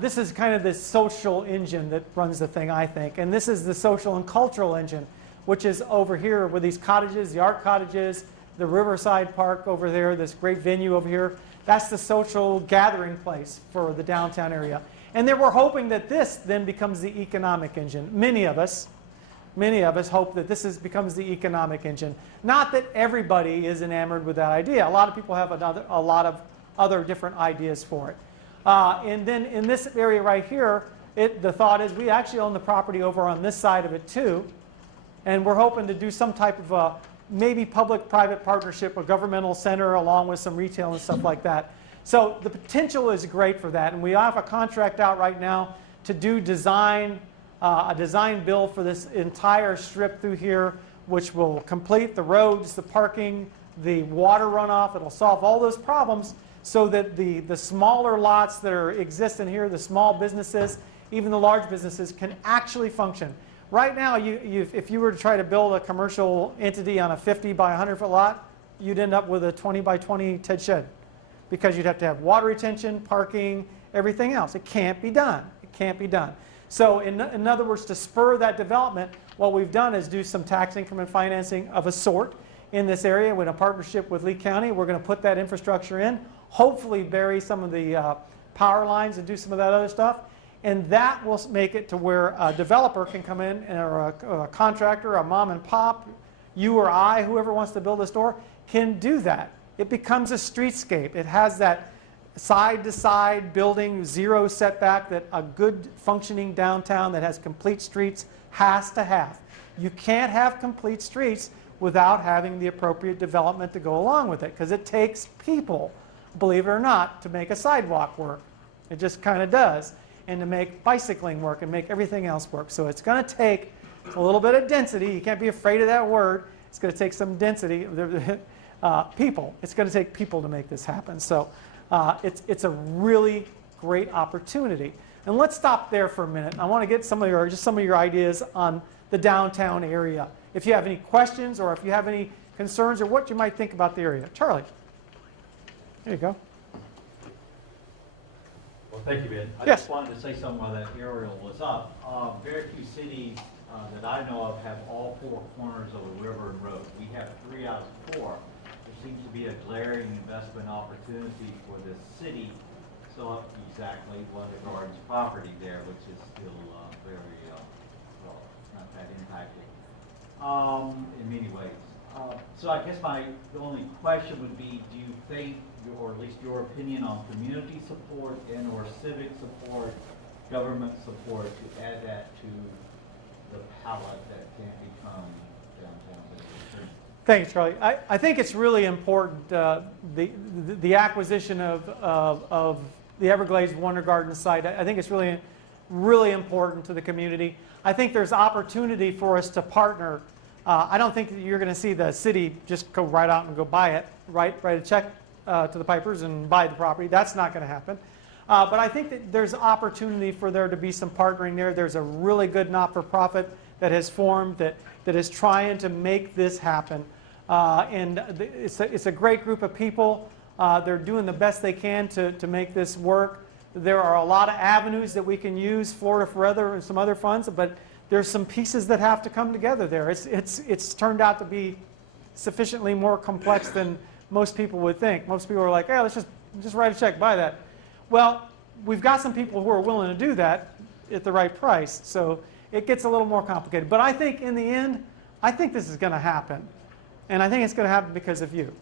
This is kind of the social engine that runs the thing, I think. And this is the social and cultural engine, which is over here with these cottages, the art cottages, the Riverside Park over there, this great venue over here. That's the social gathering place for the downtown area. And then we're hoping that this then becomes the economic engine. Many of us hope that this becomes the economic engine. Not that everybody is enamored with that idea. A lot of people have a lot of other different ideas for it. And then in this area right here, the thought is we actually own the property over on this side of it too. And we're hoping to do some type of a maybe public-private partnership, a governmental center along with some retail and stuff like that. So the potential is great for that. And we have a contract out right now to do a design bill for this entire strip through here, which will complete the roads, the parking, the water runoff. It'll solve all those problems so that the smaller lots that exist in here, the small businesses, even the large businesses, can actually function. Right now, if you were to try to build a commercial entity on a 50 by 100 foot lot, you'd end up with a 20 by 20 Ted shed because you'd have to have water retention, parking, everything else. It can't be done. It can't be done. So in other words, to spur that development, what we've done is do some tax increment financing of a sort in this area with a partnership with Lee County. We're going to put that infrastructure in, hopefully bury some of the power lines and do some of that other stuff. And that will make it to where a developer can come in, or a contractor, a mom and pop, you or I, whoever wants to build a store, can do that. It becomes a streetscape. It has that side-to-side building, zero setback that a good functioning downtown that has complete streets has to have. You can't have complete streets without having the appropriate development to go along with it, because it takes people, believe it or not, to make a sidewalk work. It just kind of does. And to make bicycling work and make everything else work. So it's going to take a little bit of density. You can't be afraid of that word. It's going to take some density. People. It's going to take people to make this happen. So it's a really great opportunity. And let's stop there for a minute. I want to get some of your ideas on the downtown area. If you have any questions or if you have any concerns or what you might think about the area. Charlie. There you go. Well, thank you, Ben. I Yes. just wanted to say something while that aerial was up. Very few cities that I know of have all four corners of a river and road. We have 3 out of 4. There seems to be a glaring investment opportunity for the city. So exactly Wonder Gardens property there, which is still very, well, not that impacted in many ways. So I guess the only question would be, do you think, or at least your opinion on community support and or civic support, government support to add that to the palette that can become downtown? Thanks, Charlie. I think it's really important, the acquisition of the Everglades Wonder Garden site. I think it's really, really important to the community. I think there's opportunity for us to partner. I don't think that you're going to see the city just go right out and go buy it, write a check to the Pipers and buy the property. That's not going to happen. But I think that there's opportunity for there to be some partnering there. There's a really good not-for-profit that has formed that is trying to make this happen. And it's a great group of people. They're doing the best they can to make this work. There are a lot of avenues that we can use, Florida Forever and some other funds, but there's some pieces that have to come together there. It's turned out to be sufficiently more complex than most people would think. Most people are like, hey, let's just write a check, buy that. Well, we've got some people who are willing to do that at the right price, so it gets a little more complicated. But I think in the end, I think this is going to happen. And I think it's going to happen because of you.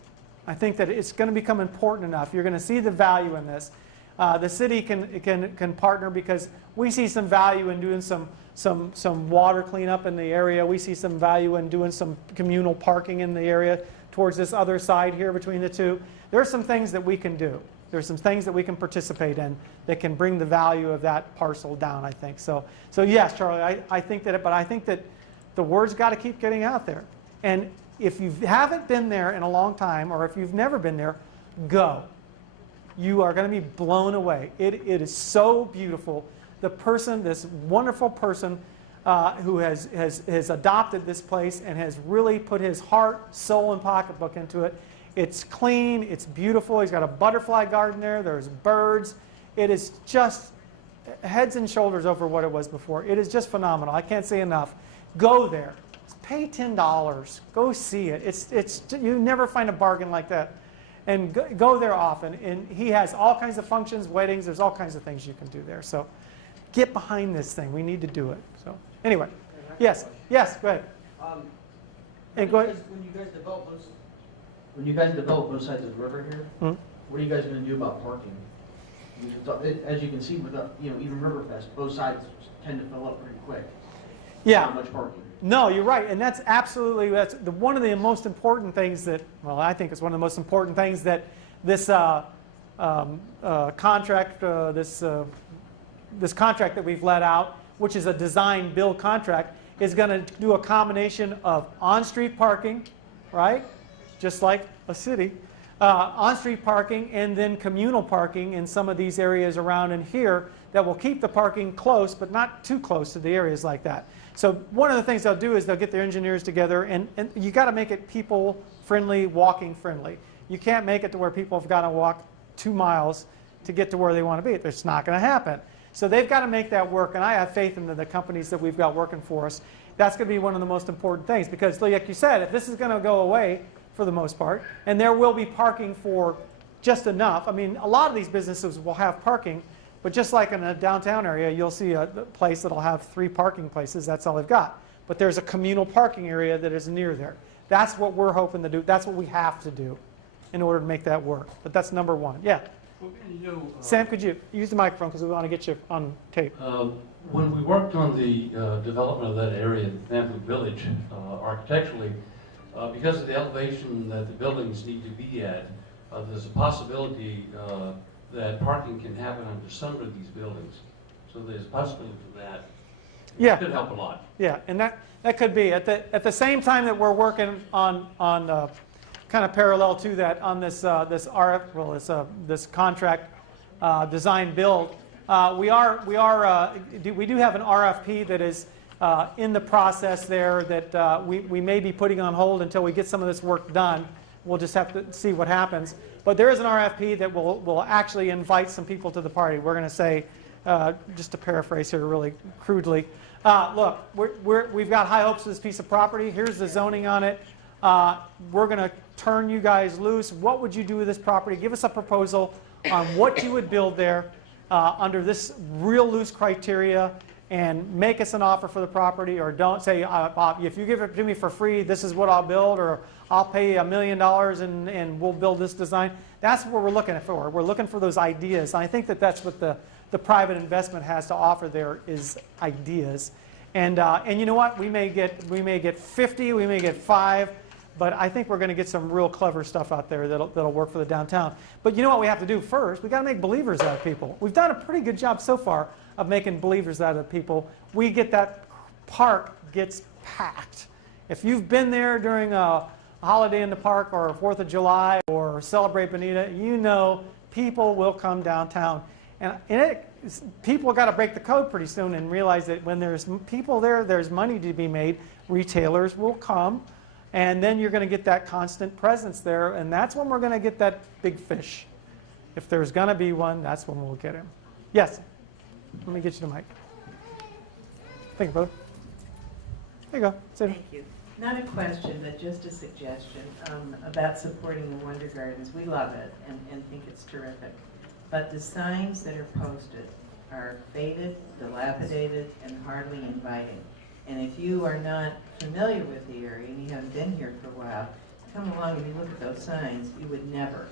I think that it's going to become important enough. You're going to see the value in this. The city can partner because we see some value in doing some water cleanup in the area. We see some value in doing some communal parking in the area towards this other side here between the two. There are some things that we can do. There's some things that we can participate in that can bring the value of that parcel down, I think. So yes, Charlie, I think that, but I think that the word's got to keep getting out there. And if you haven't been there in a long time, or if you've never been there, go. You are going to be blown away. It is so beautiful. The person, this wonderful person who has adopted this place and has really put his heart, soul, and pocketbook into it. It's clean, it's beautiful. He's got a butterfly garden there. There's birds. It is just heads and shoulders over what it was before. It is just phenomenal. I can't say enough. Go there. Pay $10. Go see it. You never find a bargain like that. And go there often. And he has all kinds of functions, weddings. There's all kinds of things you can do there. So get behind this thing. We need to do it. So anyway, yes, go ahead. And go ahead. When you guys develop both sides of the river here, what are you guys going to do about parking? As you can see, with even Riverfest, both sides tend to fill up pretty quick. Yeah. Not much parking. No, you're right, and that's absolutely one of the most important things that, well, I think it's one of the most important things that this contract, this contract that we've let out, which is a design-build contract, is going to do a combination of on-street parking, right, just like a city, on-street parking, and then communal parking in some of these areas around in here that will keep the parking close, but not too close to the areas like that. So one of the things they'll do is they'll get their engineers together, and you got to make it people-friendly, walking-friendly. You can't make it to where people have got to walk 2 miles to get to where they want to be. It's not going to happen. So they've got to make that work, and I have faith in the companies that we've got working for us. That's going to be one of the most important things because, like you said, if this is going to go away for the most part, and there will be parking for just enough. I mean, a lot of these businesses will have parking, but just like in a downtown area, you'll see a place that'll have 3 parking places. That's all they've got. But there's a communal parking area that is near there. That's what we're hoping to do. That's what we have to do in order to make that work. But that's number one. Yeah. Well, you know, Sam, could you use the microphone because we want to get you on tape. when we worked on the development of that area in Family Village, architecturally, because of the elevation that the buildings need to be at, there's a possibility that parking can happen under some of these buildings. So there's a possibility for that. Yeah. It could help a lot. Yeah, and that could be at the same time that we're working on kind of parallel to that on this this contract design build. We do have an RFP that is in the process there that we may be putting on hold until we get some of this work done. We'll just have to see what happens. But there is an RFP that will actually invite some people to the party. We're going to say, just to paraphrase here really crudely, look, we've got high hopes for this piece of property. Here's the zoning on it. We're going to turn you guys loose. What would you do with this property? Give us a proposal on what you would build there under this real loose criteria, and make us an offer for the property, or don't say, if you give it to me for free, this is what I'll build, or I'll pay $1 million and we'll build this design. That's what we're looking for. We're looking for those ideas. And I think that that's what the private investment has to offer there is ideas. And you know what? We may get 50, we may get 5, but I think we're going to get some real clever stuff out there that'll work for the downtown. But you know what we have to do first? We've got to make believers out of people. We've done a pretty good job so far of making believers out of people. We get that park gets packed. If you've been there during a holiday in the park or 4th of July or Celebrate Bonita, you know people will come downtown. And people have got to break the code pretty soon and realize that when there's people there, there's money to be made. Retailers will come, and then you're going to get that constant presence there, and that's when we're going to get that big fish. If there's going to be one, that's when we'll get him. Yes? Let me get you the mic. Thank you, brother. There you go. Sit. Thank you. Not a question, but just a suggestion about supporting the Wonder Gardens. We love it and think it's terrific. But the signs that are posted are faded, dilapidated, and hardly inviting. And if you are not familiar with the area and you haven't been here for a while, come along and you look at those signs, you would never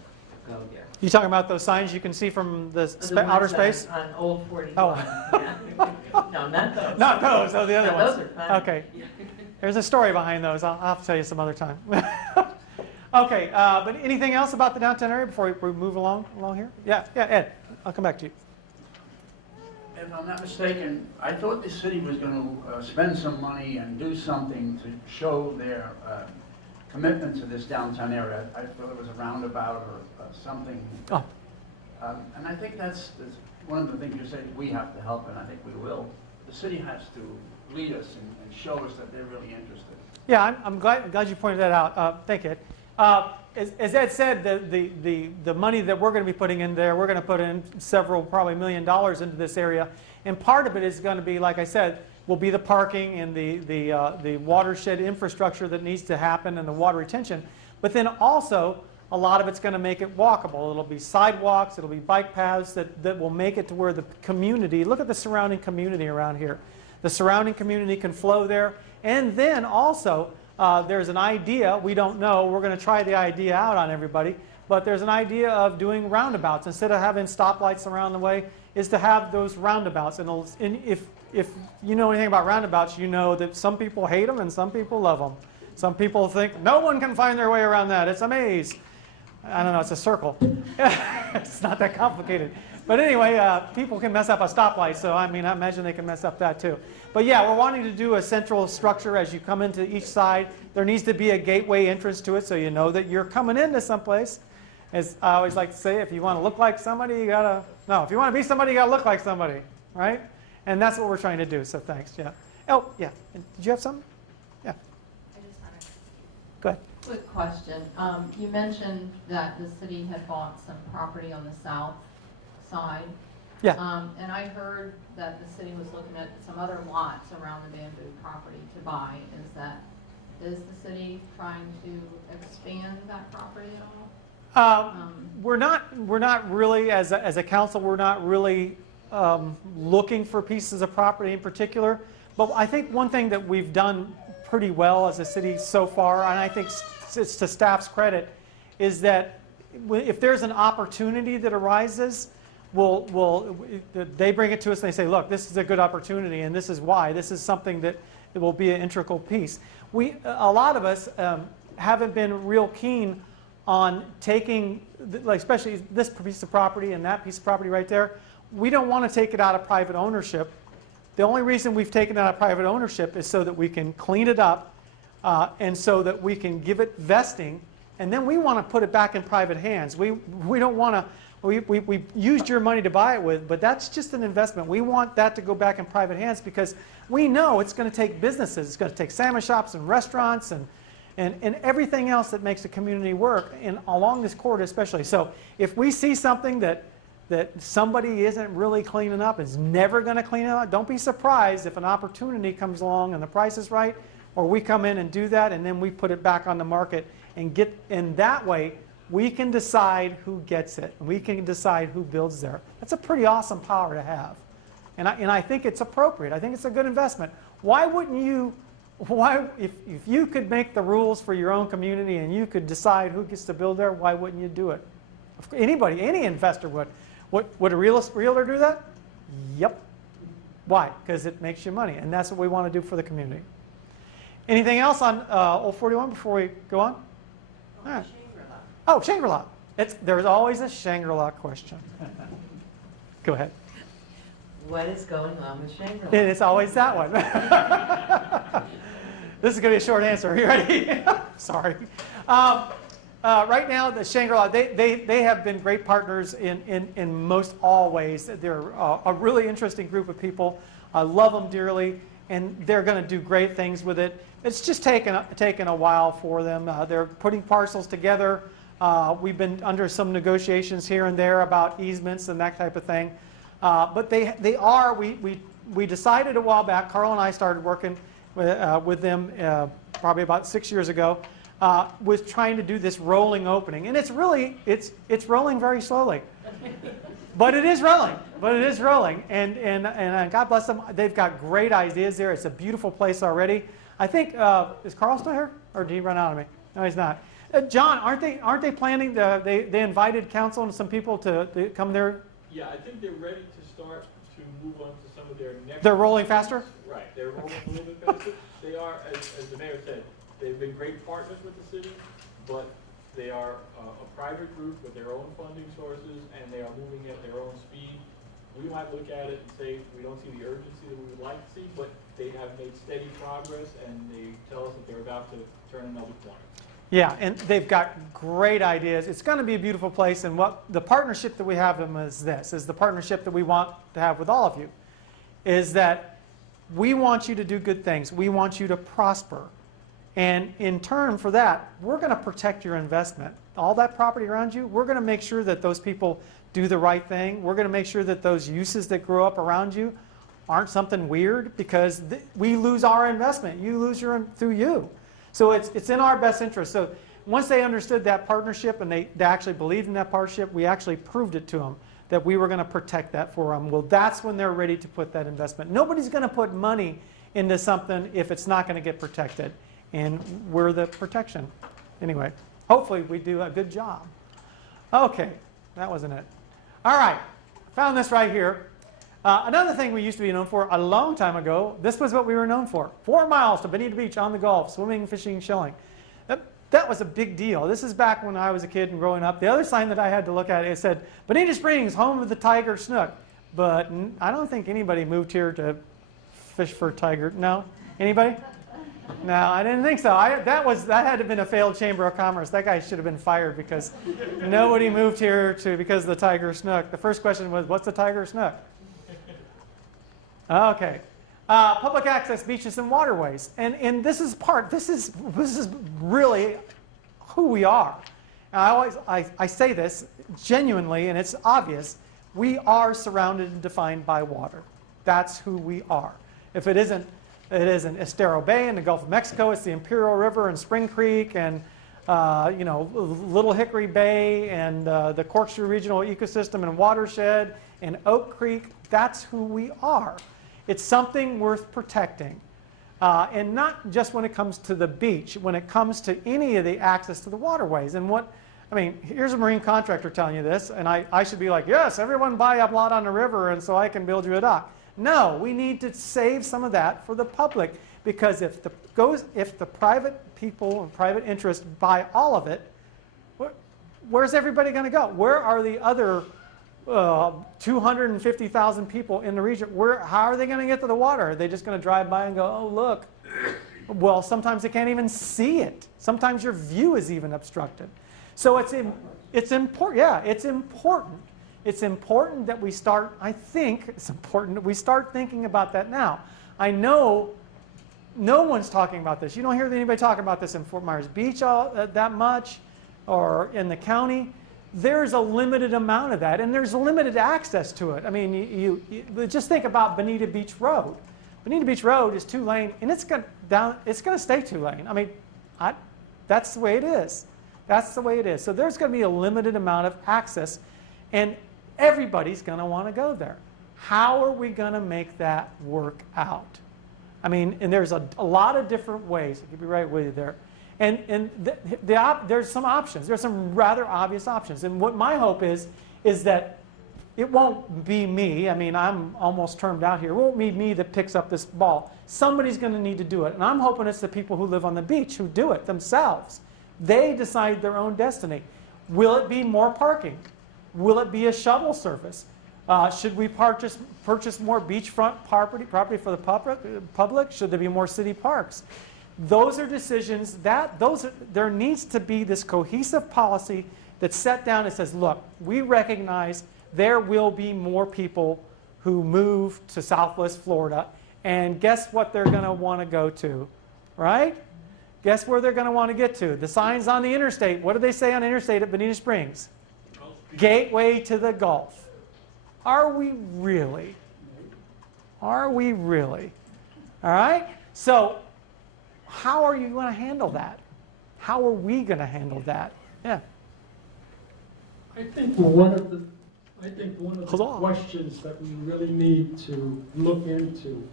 go there. You talking about those signs you can see from the outer space? On Old 41. Oh. Yeah. No, not those. Not those. Oh, the other No, ones. those are fun. Okay. There's a story behind those. I'll have to tell you some other time. Okay. But anything else about the downtown area before we move along here? Yeah. Ed, I'll come back to you. If I'm not mistaken, I thought the city was going to spend some money and do something to show their commitment to this downtown area. I thought it was a roundabout or something. Oh. And I think that's one of the things you said we have to help, and I think we will. The city has to lead us and show us that they're really interested. Yeah, I'm glad you pointed that out. Thank you, Ed. As Ed said, the money that we're going to be putting in there, we're going to put in several, probably $1 million into this area. And part of it is going to be, like I said, will be the parking and the watershed infrastructure that needs to happen and the water retention. But then also, a lot of it's going to make it walkable. It'll be sidewalks, it'll be bike paths that will make it to where the community, look at the surrounding community around here. The surrounding community can flow there. And then also, there's an idea, we don't know, we're going to try the idea out on everybody, but there's an idea of doing roundabouts. Instead of having stoplights around the way, is to have those roundabouts. And if you know anything about roundabouts, you know that some people hate them and some people love them. Some people think, no one can find their way around that, it's a maze. I don't know, it's a circle. It's not that complicated. But anyway, people can mess up a stoplight, so I mean, I imagine they can mess up that too. But yeah, we're wanting to do a central structure as you come into each side. There needs to be a gateway entrance to it so you know that you're coming into someplace. As I always like to say, if you want to look like somebody, you gotta, no, if you want to be somebody, you gotta look like somebody, right? And that's what we're trying to do, so thanks, yeah. Oh, yeah, did you have something? Yeah. I just had Go ahead. a quick question. You mentioned that the city had bought some property on the south side. Yeah. And I heard that the city was looking at some other lots around the bamboo property to buy. Is the city trying to expand that property at all? We're not really, as a council, we're not really looking for pieces of property in particular. But I think one thing that we've done pretty well as a city so far, and I think it's to staff's credit, is that if there's an opportunity that arises, they bring it to us and they say, look, this is a good opportunity and this is why. This is something that will be an integral piece. A lot of us haven't been real keen on taking, like especially this piece of property and that piece of property right there. We don't want to take it out of private ownership. The only reason we've taken it out of private ownership is so that we can clean it up and so that we can give it vesting, and then we want to put it back in private hands. We don't want to. We used your money to buy it with, but that's just an investment. We want that to go back in private hands because we know it's going to take businesses. It's going to take salmon shops and restaurants and everything else that makes the community work, and along this corridor especially. So if we see something that somebody isn't really cleaning up, is never going to clean it up, don't be surprised if an opportunity comes along and the price is right, or we come in and do that and then we put it back on the market and get, in that way, we can decide who gets it. We can decide who builds there. That's a pretty awesome power to have. And I think it's appropriate. I think it's a good investment. Why wouldn't you, if you could make the rules for your own community and you could decide who gets to build there, why wouldn't you do it? Anybody, any investor would. Would a realtor do that? Yep. Why? Because it makes you money. And that's what we want to do for the community. Anything else on Old 41 before we go on? All right. Oh, Shangri-La. There's always a Shangri-La question. Go ahead. What is going on with Shangri-La? And it's always that one. This is going to be a short answer. Are you ready? Sorry. Right now, the Shangri-La, they have been great partners in most all ways. They're a really interesting group of people. I love them dearly, and they're going to do great things with it. It's just taken a while for them. They're putting parcels together. We've been under some negotiations here and there about easements and that type of thing. But we decided a while back, Carl and I started working with them probably about 6 years ago, was trying to do this rolling opening. And it's rolling very slowly. But it is rolling. And God bless them, they've got great ideas there. It's a beautiful place already. I think, is Carl still here? Or did he run out of me? No, he's not. John, aren't they planning, they invited council and some people to come there? Yeah, I think they're ready to start to move on to some of their next. They're rolling faster? Right, they're rolling a little bit faster. They are, as the mayor said, they've been great partners with the city, but they are a private group with their own funding sources, and they are moving at their own speed. We might look at it and say we don't see the urgency that we would like to see, but they have made steady progress, and they tell us that they're about to turn another corner. Yeah, and they've got great ideas. It's going to be a beautiful place, and what the partnership that we have with them is the partnership that we want to have with all of you, is that we want you to do good things. We want you to prosper. And in turn for that, we're going to protect your investment. All that property around you, we're going to make sure that those people do the right thing. We're going to make sure that those uses that grow up around you aren't something weird, because we lose our investment. You lose your through you. So it's in our best interest. So once they understood that partnership and they actually believed in that partnership, we actually proved it to them that we were going to protect that for them. Well, that's when they're ready to put that investment. Nobody's going to put money into something if it's not going to get protected. And we're the protection. Anyway, hopefully we do a good job. Okay, that wasn't it. All right, found this right here. Another thing we used to be known for a long time ago, this was what we were known for. 4 miles to Bonita Beach on the Gulf, swimming, fishing, shelling. That was a big deal. This is back when I was a kid and growing up. The other sign that I had to look at, it said, Bonita Springs, home of the tiger snook. But I don't think anybody moved here to fish for tiger. No? Anybody? No, I didn't think so. That had to have been a failed Chamber of Commerce. That guy should have been fired because nobody moved here because of the tiger snook. The first question was, what's the tiger snook? Okay. Public access beaches and waterways. And this is really who we are. And I say this genuinely, and it's obvious. We are surrounded and defined by water. That's who we are. If it isn't Estero Bay in the Gulf of Mexico, it's the Imperial River and Spring Creek and Little Hickory Bay and the Corkscrew Regional Ecosystem and Watershed and Oak Creek. That's who we are. It's something worth protecting. And not just when it comes to the beach, when it comes to any of the access to the waterways. And here's a marine contractor telling you this, and I should be like, yes, everyone buy a lot on the river and so I can build you a dock. No, we need to save some of that for the public, because if the private people and private interests buy all of it, where's everybody going to go? Where are the other 250,000 people in the region? How are they going to get to the water? Are they just going to drive by and go, oh, look? Well, sometimes they can't even see it. Sometimes your view is even obstructed. So it's important. Yeah, it's important. It's important that we start, I think it's important that we start thinking about that now. I know no one's talking about this. You don't hear anybody talking about this in Fort Myers Beach that much, or in the county. There's a limited amount of that, and there's limited access to it. I mean, you just think about Bonita Beach Road. Bonita Beach Road is 2-lane, and it's going to stay 2-lane. I mean, that's the way it is. That's the way it is. So there's going to be a limited amount of access, and everybody's going to want to go there. How are we going to make that work out? I mean, and there's a lot of different ways. I could be right with you there. And there's some options. There's some rather obvious options. And what my hope is that it won't be me. I mean, I'm almost termed out here. It won't be me that picks up this ball. Somebody's going to need to do it. And I'm hoping it's the people who live on the beach who do it themselves. They decide their own destiny. Will it be more parking? Will it be a shuttle service? Should we purchase more beachfront property for the public? Should there be more city parks? Those are decisions there needs to be this cohesive policy that's set down and says, look, we recognize there will be more people who move to Southwest Florida, and guess what they're going to want to go to, right? Guess where they're going to want to get to? The signs on the interstate. What do they say on the interstate at Bonita Springs? Gateway to the Gulf. Are we really? Are we really? All right? So how are you going to handle that? How are we going to handle that? Yeah. I think one of the questions that we really need to look into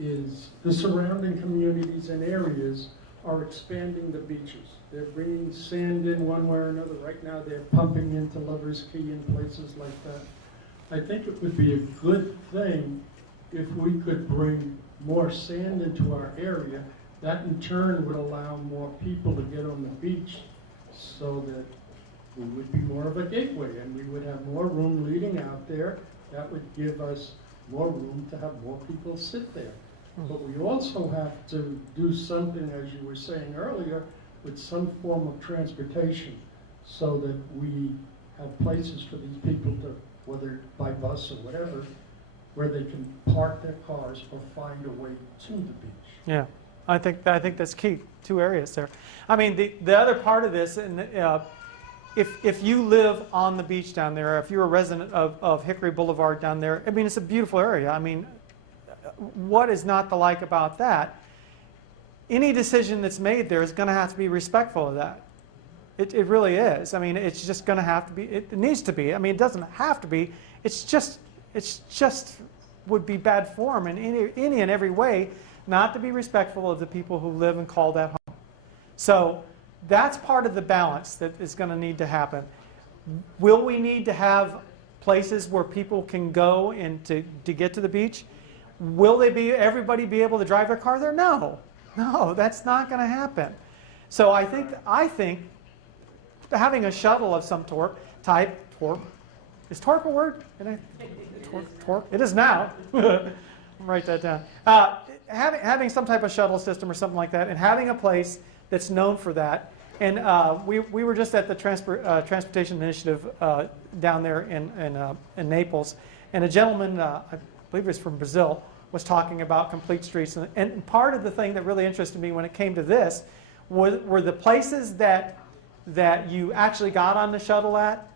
is the surrounding communities and areas are expanding the beaches. They're bringing sand in one way or another. Right now they're pumping into Lover's Key and places like that. I think it would be a good thing if we could bring more sand into our area. That in turn would allow more people to get on the beach, so that we would be more of a gateway and we would have more room leading out there. That would give us more room to have more people sit there. But we also have to do something, as you were saying earlier, with some form of transportation, so that we have places for these people to, whether by bus or whatever, where they can park their cars or find a way to the beach. Yeah, I think that's key. 2 areas there. I mean, the other part of this, and if you live on the beach down there, if you're a resident of Hickory Boulevard down there, I mean, it's a beautiful area. I mean, what is not to like about that? Any decision that's made there is going to have to be respectful of that. It really is. I mean, it's just going to have to be. It needs to be. I mean, it doesn't have to be. It's just would be bad form in any and every way not to be respectful of the people who live and call that home. So that's part of the balance that is going to need to happen. Will we need to have places where people can go and to get to the beach? Will everybody be able to drive their car there? No, that's not going to happen. So I think having a shuttle of some type, is torque a word? Torque? It is now. Write that down. Having some type of shuttle system or something like that, and having a place that's known for that. And we were just at the Transportation Initiative down there in Naples, and a gentleman, I believe he was from Brazil, was talking about complete streets. And part of the thing that really interested me when it came to this were the places that you actually got on the shuttle at.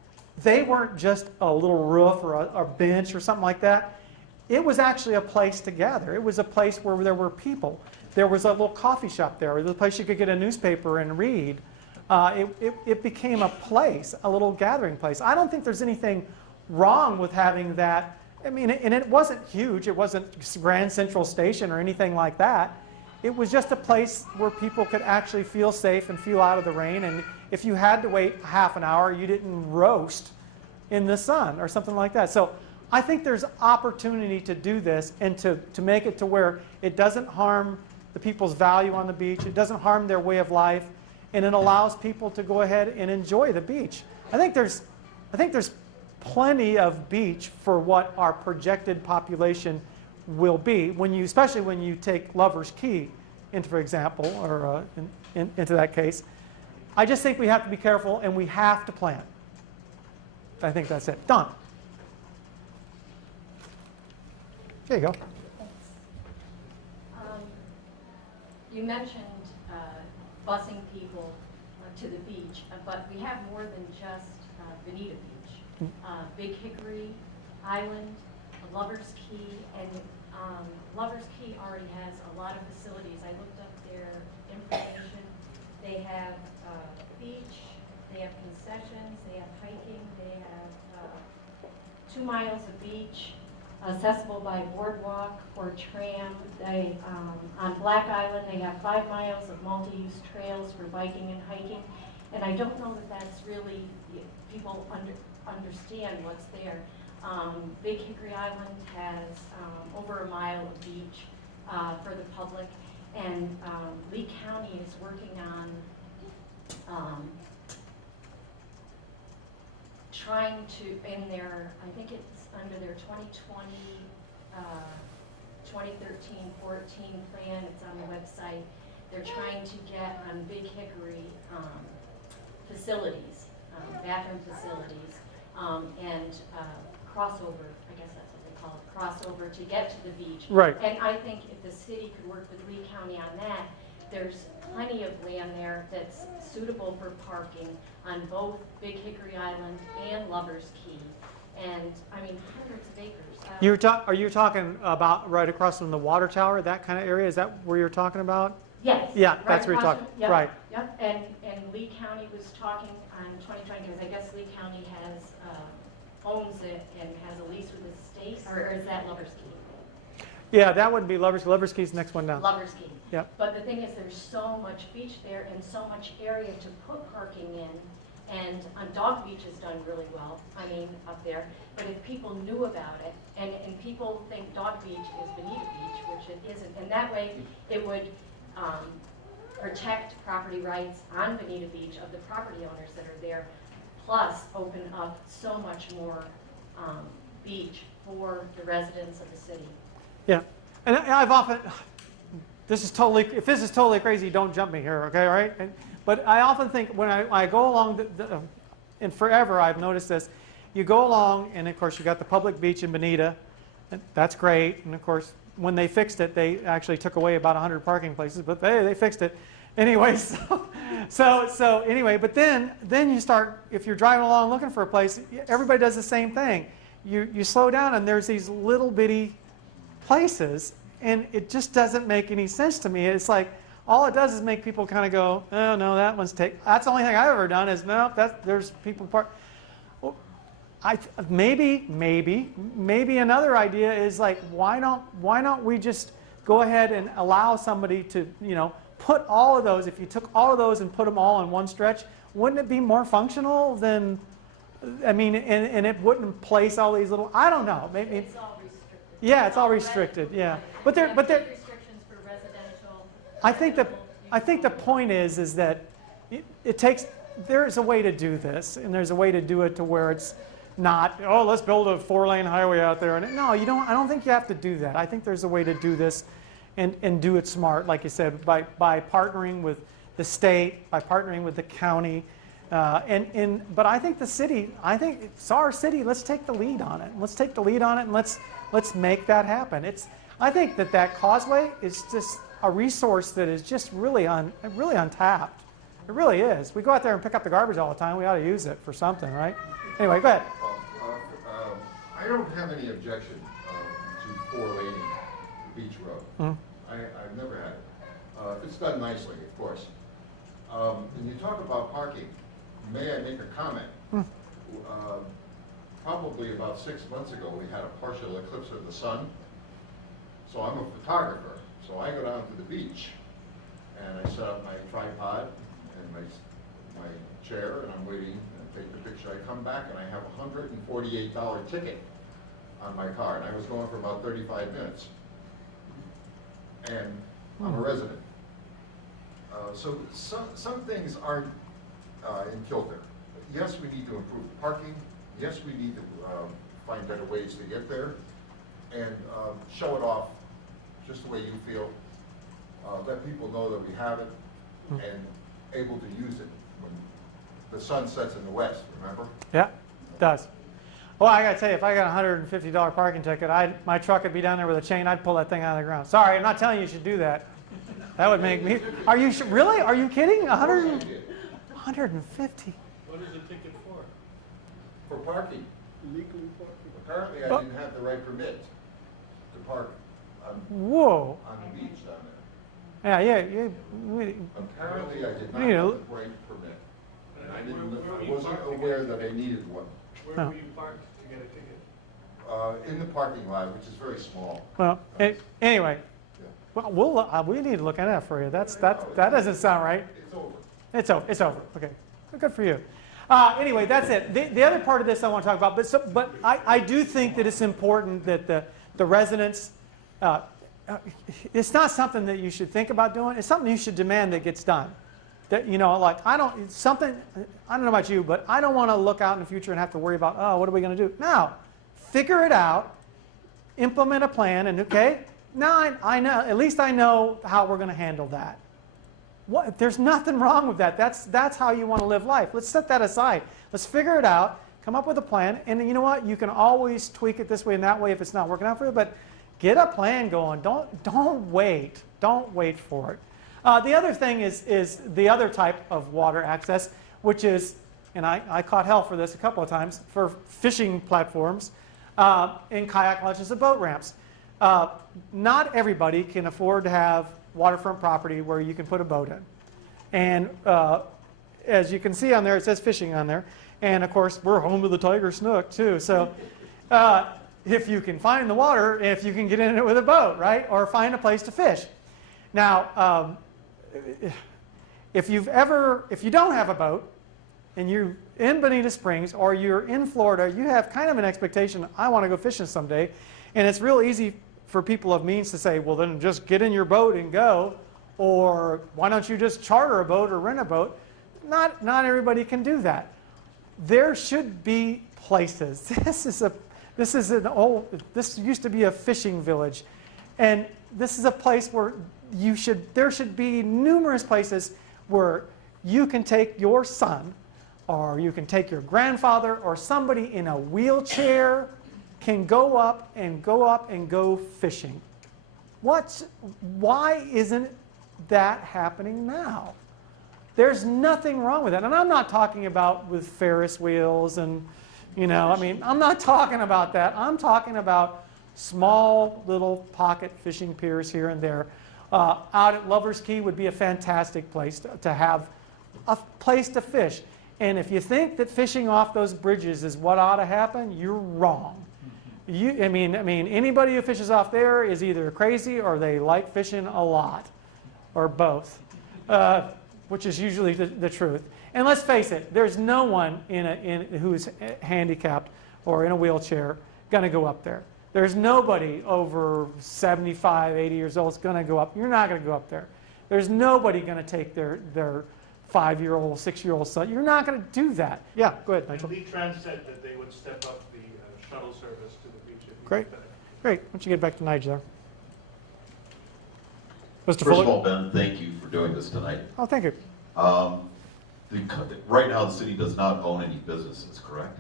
They weren't just a little roof or a bench or something like that. It was actually a place to gather. It was a place where there were people. There was a little coffee shop there. There was a place you could get a newspaper and read. It became a place, a little gathering place. I don't think there's anything wrong with having that. I mean, and it wasn't huge. It wasn't Grand Central Station or anything like that. it was just a place where people could actually feel safe and feel out of the rain. And if you had to wait half an hour, you didn't roast in the sun or something like that. So I think there's opportunity to do this and to make it to where it doesn't harm the people's value on the beach, it doesn't harm their way of life, and it allows people to go ahead and enjoy the beach. I think there's plenty of beach for what our projected population will be, especially when you take Lover's Key into, for example, or into that case. I just think we have to be careful and we have to plan. I think that's it. Don. There you go. Thanks. You mentioned busing people to the beach, but we have more than just Bonita Beach. Big Hickory Island, Lover's Key, and Lover's Key already has a lot of facilities. I looked up their information. They have beach, they have concessions, they have hiking, they have 2 miles of beach, accessible by boardwalk or tram. They, on Black Island, they have 5 miles of multi-use trails for biking and hiking. And I don't know that that's really, people understand what's there. Big Hickory Island has over 1 mile of beach for the public. And Lee County is working on trying to, in their, I think it's under their 2020, 2013-14 plan, it's on the website, they're trying to get on Big Hickory facilities, bathroom facilities, and crossover, I guess that's what they call it, crossover to get to the beach. Right. And I think if the city could work with Lee County on that, there's plenty of land there that's suitable for parking on both Big Hickory Island and Lover's Key. And, I mean, hundreds of acres. Are you talking about right across from the water tower, that kind of area? Is that where you're talking about? Yes. Yeah, right that's where you're across talking. from- yep, Right. Yep, and Lee County was talking on 2020, because I guess Lee County has, owns it and has a lease with the state, or is that Lover's Key? Yeah, that wouldn't be Lover's Key's next one down. Lover's Key. Yep. But the thing is, there's so much beach there and so much area to put parking in. And Dog Beach has done really well, I mean, up there. But if people knew about it, and people think Dog Beach is Bonita Beach, which it isn't. And that way, it would protect property rights on Bonita Beach of the property owners that are there, plus open up so much more beach for the residents of the city. Yeah, and I've often, if this is totally crazy, don't jump me here, okay, all right? But I often think when I go along, and forever I've noticed this, you go along, and of course you got the public beach in Bonita, and that's great, and of course when they fixed it, they actually took away about 100 parking places, but they fixed it. Anyway, so anyway, but then you start, if you're driving along looking for a place, everybody does the same thing. You slow down, and there's these little bitty places, and it just doesn't make any sense to me. It's like, all it does is make people kind of go, oh no, that one's that's the only thing I've ever done is, no, there's people park. Well, maybe another idea is like, why don't we just go ahead and allow somebody to, put all of those, if you took all of those and put them all in one stretch, wouldn't it be more functional than, I mean, and it wouldn't place all these little, I don't know, maybe. It's all restricted. Yeah, it's all restricted, yeah. But there. Restrictions for residential. I think the point is that there's a way to do this, and there's a way to do it to where it's not, oh, let's build a 4-lane highway out there. And no, you don't. I don't think you have to do that. I think there's a way to do this, and do it smart, like you said, by partnering with the state, by partnering with the county, but I think the city. I think it's our city. Let's take the lead on it. Let's take the lead on it, and let's make that happen. I think that causeway is just a resource that is just really untapped. It really is. We go out there and pick up the garbage all the time. We ought to use it for something, right? Anyway, go ahead. I don't have any objection to 4-laning the beach road. I've never had it. If it's done nicely, of course. And you talk about parking, may I make a comment? Probably about 6 months ago, we had a partial eclipse of the sun. So I'm a photographer, So I go down to the beach, and I set up my tripod and my chair, and I'm waiting and take the picture. I come back and I have a $148 ticket on my car, and I was going for about 35 minutes. And I'm a resident. So some things aren't in kilter. Yes, we need to improve parking. Yes, we need to find better ways to get there, and show it off just the way you feel. Let people know that we have it and able to use it when the sun sets in the west, remember? Yeah, it does. Well, I gotta tell you, if I got a $150 parking ticket, my truck would be down there with a chain. I'd pull that thing out of the ground. Sorry, I'm not telling you you should do that. That would make me. Are you really? Are you kidding? 150. What is the ticket for? For parking. Legally parking. Apparently, I didn't have the right permit to park Whoa. on the beach down there. Yeah. Apparently, I did not We need have a- the right permit. And I wasn't aware that I needed one. Where were you parked to get a ticket? In the parking lot, which is very small. Well, anyway, well, we need to look at that for you. That doesn't sound right. It's over. It's over. Okay, good for you. Anyway, that's it. The other part of this I want to talk about, but I do think that it's important that the residents. It's not something that you should think about doing. It's something you should demand that gets done. That like I don't know about you, but I don't want to look out in the future and have to worry about what are we going to do? No, figure it out, implement a plan, and okay. Now I know, at least I know how we're going to handle that. There's nothing wrong with that. That's how you want to live life. Let's set that aside. Let's figure it out, come up with a plan, and you know what? You can always tweak it this way and that way if it's not working out for you, but get a plan going. Don't wait. Don't wait for it. The other thing is the other type of water access, which is, and I caught hell for this a couple of times, for fishing platforms and kayak launches and boat ramps. Not everybody can afford to have waterfront property where you can put a boat in. And as you can see on there, it says fishing on there. And of course, we're home to the Tiger Snook too. So if you can find the water, if you can get in it with a boat, right? Or find a place to fish. Now, if you don't have a boat and you're in Bonita Springs or you're in Florida, you have kind of an expectation, I want to go fishing someday. And it's real easy for people of means to say, well, then just get in your boat and go. Or why don't you just charter a boat or rent a boat? Not everybody can do that. There should be places. This used to be a fishing village. And this is a place where there should be numerous places where you can take your son, or you can take your grandfather, or somebody in a wheelchair can go up and go fishing. Why isn't that happening now? There's nothing wrong with that. And I'm not talking about with Ferris wheels and, I'm not talking about that. I'm talking about small little pocket fishing piers here and there. Out at Lover's Key would be a fantastic place to have a place to fish. And if you think that fishing off those bridges is what ought to happen, you're wrong. Anybody who fishes off there is either crazy or they like fishing a lot, or both, which is usually the truth. And let's face it, there's no one who's handicapped or in a wheelchair going to go up there. There's nobody over 75, 80 years old is going to go up. You're not going to go up there. There's nobody going to take their 5-year-old, 6-year-old son. You're not going to do that. Yeah, go ahead, Nigel. And V-Trans said that they would step up the shuttle service to the beach. Great. Great. Why don't you get back to Nigel there? Mr. First Fuller? of all, Ben, thank you for doing this tonight. Oh, thank you. Right now, the city does not own any businesses, correct?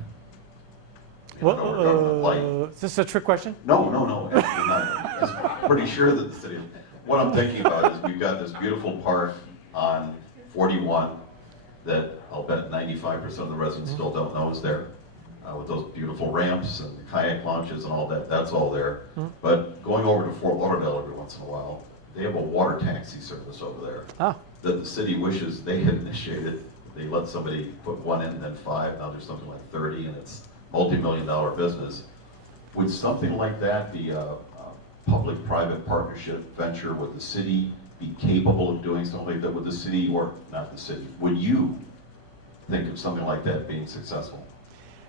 Is this a trick question? No, absolutely not. I'm pretty sure that the city, what I'm thinking about is we've got this beautiful park on 41 that I'll bet 95% of the residents still don't know is there, with those beautiful ramps and the kayak launches and all that, that's all there. But going over to Fort Lauderdale every once in a while, they have a water taxi service over there that the city wishes they had initiated. They let somebody put one in, then 5, now there's something like 30, and it's multi-million-dollar business. Would something like that be public-private partnership venture? Would the city be capable of doing something like that? Would the city, or not the city, would you think of something like that being successful?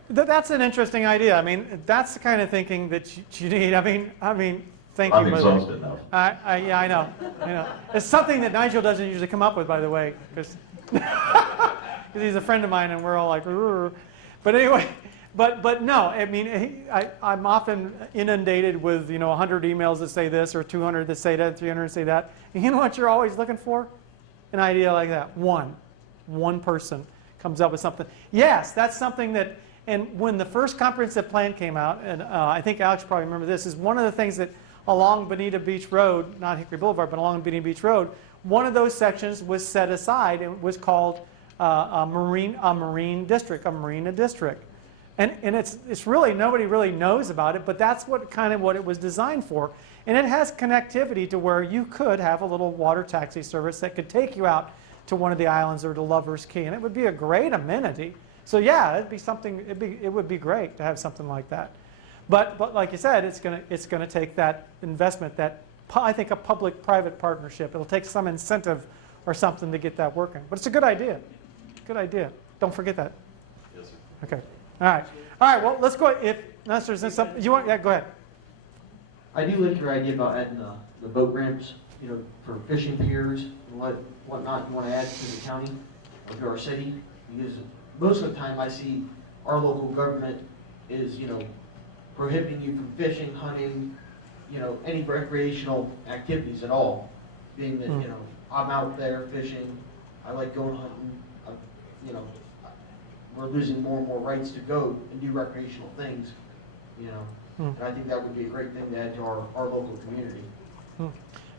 That's an interesting idea. I mean, that's the kind of thinking that you need. I mean, thank you. I'm exhausted now. Yeah, I know. It's something that Nigel doesn't usually come up with, by the way, because he's a friend of mine, and we're all like, "Rrr." But anyway, but no. I mean, I'm often inundated with 100 emails that say this, or 200 that say that, 300 that say that. And you know what you're always looking for? An idea like that. One person comes up with something. Yes, that's something that. And when the first comprehensive plan came out, and I think Alex probably remember this, is one of the things that along Bonita Beach Road, not Hickory Boulevard, but along Bonita Beach Road, one of those sections was set aside. It was called a marina district. And it's really, nobody really knows about it, but that's what it was designed for. And it has connectivity to where you could have a little water taxi service that could take you out to one of the islands or to Lover's Cay, and it would be a great amenity. So yeah, it'd be something. It would be great to have something like that. But like you said, it's gonna take that investment. I think a public-private partnership. It'll take some incentive or something to get that working. But it's a good idea. Good idea. Don't forget that. Yes, sir. Okay. All right. Well, let's go. Unless there's something you want, yeah, go ahead. I do like your idea about adding the boat ramps, for fishing piers and whatnot you want to add to the county or to our city, because most of the time I see our local government is, prohibiting you from fishing, hunting, any recreational activities at all. Being that, I'm out there fishing, I like going hunting, we're losing more and more rights to go and do recreational things, And I think that would be a great thing to add to our local community.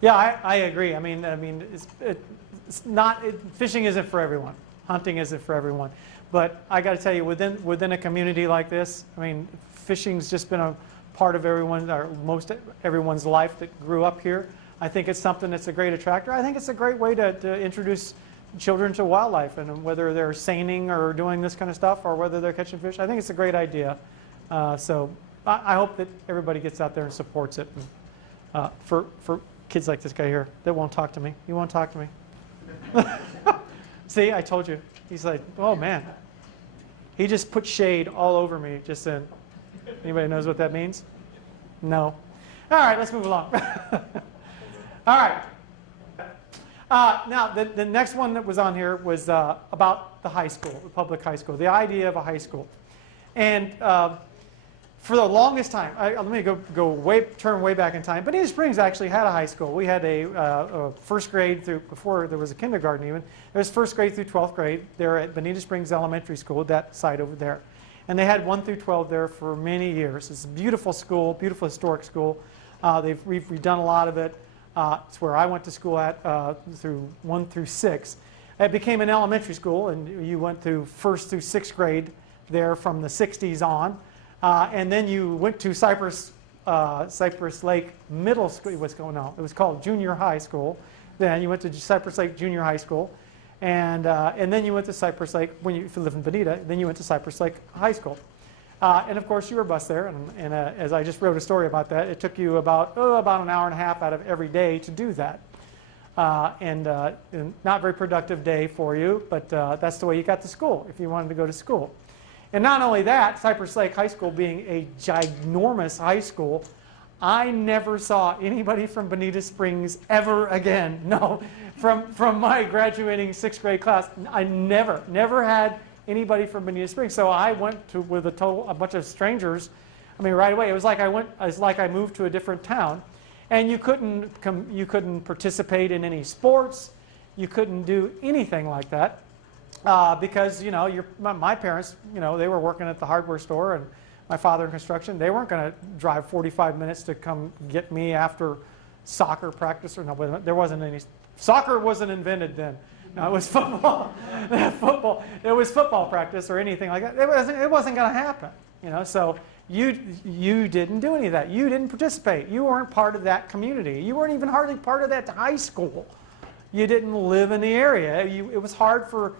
Yeah, I agree. I mean, it's not fishing isn't for everyone. Hunting isn't for everyone. But I got to tell you, within a community like this, I mean, fishing's just been a part of most everyone's life that grew up here. I think it's something that's a great attractor. I think it's a great way to introduce children to wildlife, and whether they're seining or doing this kind of stuff, or whether they're catching fish. I think it's a great idea. So I hope that everybody gets out there and supports it. And, for kids like this guy here that won't talk to me. You won't talk to me. See, I told you. He's like, oh man. He just put shade all over me just then. Anybody knows what that means? No. All right, let's move along. All right. Now, the next one that was on here was about the high school, the public high school, the idea of a high school. And for the longest time, let me turn way back in time. Bonita Springs actually had a high school. We had a first grade through, before there was a kindergarten even, there was first grade through 12th grade there at Bonita Springs Elementary School, that site over there. And they had 1 through 12 there for many years. It's a beautiful school, beautiful historic school. We've redone a lot of it. It's where I went to school at through 1 through 6. It became an elementary school, and you went through 1st through 6th grade there from the 60s on. And then you went to Cypress Lake Middle School. What's going on? It was called Junior High School. Then you went to Cypress Lake Junior High School, and then you went to Cypress Lake. If you live in Bonita, then you went to Cypress Lake High School. And of course, you were bused there. And as I just wrote a story about that, it took you about an hour and a half out of every day to do that. And not very productive day for you, but that's the way you got to school if you wanted to go to school. And not only that, Cypress Lake High School being a ginormous high school, I never saw anybody from Bonita Springs ever again. No, from my graduating 6th grade class, I never had anybody from Bonita Springs. So I went to with a bunch of strangers. I mean, right away, it was like I moved to a different town, and you couldn't participate in any sports, you couldn't do anything like that. Because my parents, they were working at the hardware store, and my father in construction. They weren't going to drive 45 minutes to come get me after soccer practice. Or no, there wasn't any. Soccer wasn't invented then. No, it was football. It was football practice or anything like that. It wasn't going to happen. So you didn't do any of that. You didn't participate. You weren't part of that community. You weren't even hardly part of that high school. You didn't live in the area. It was hard for.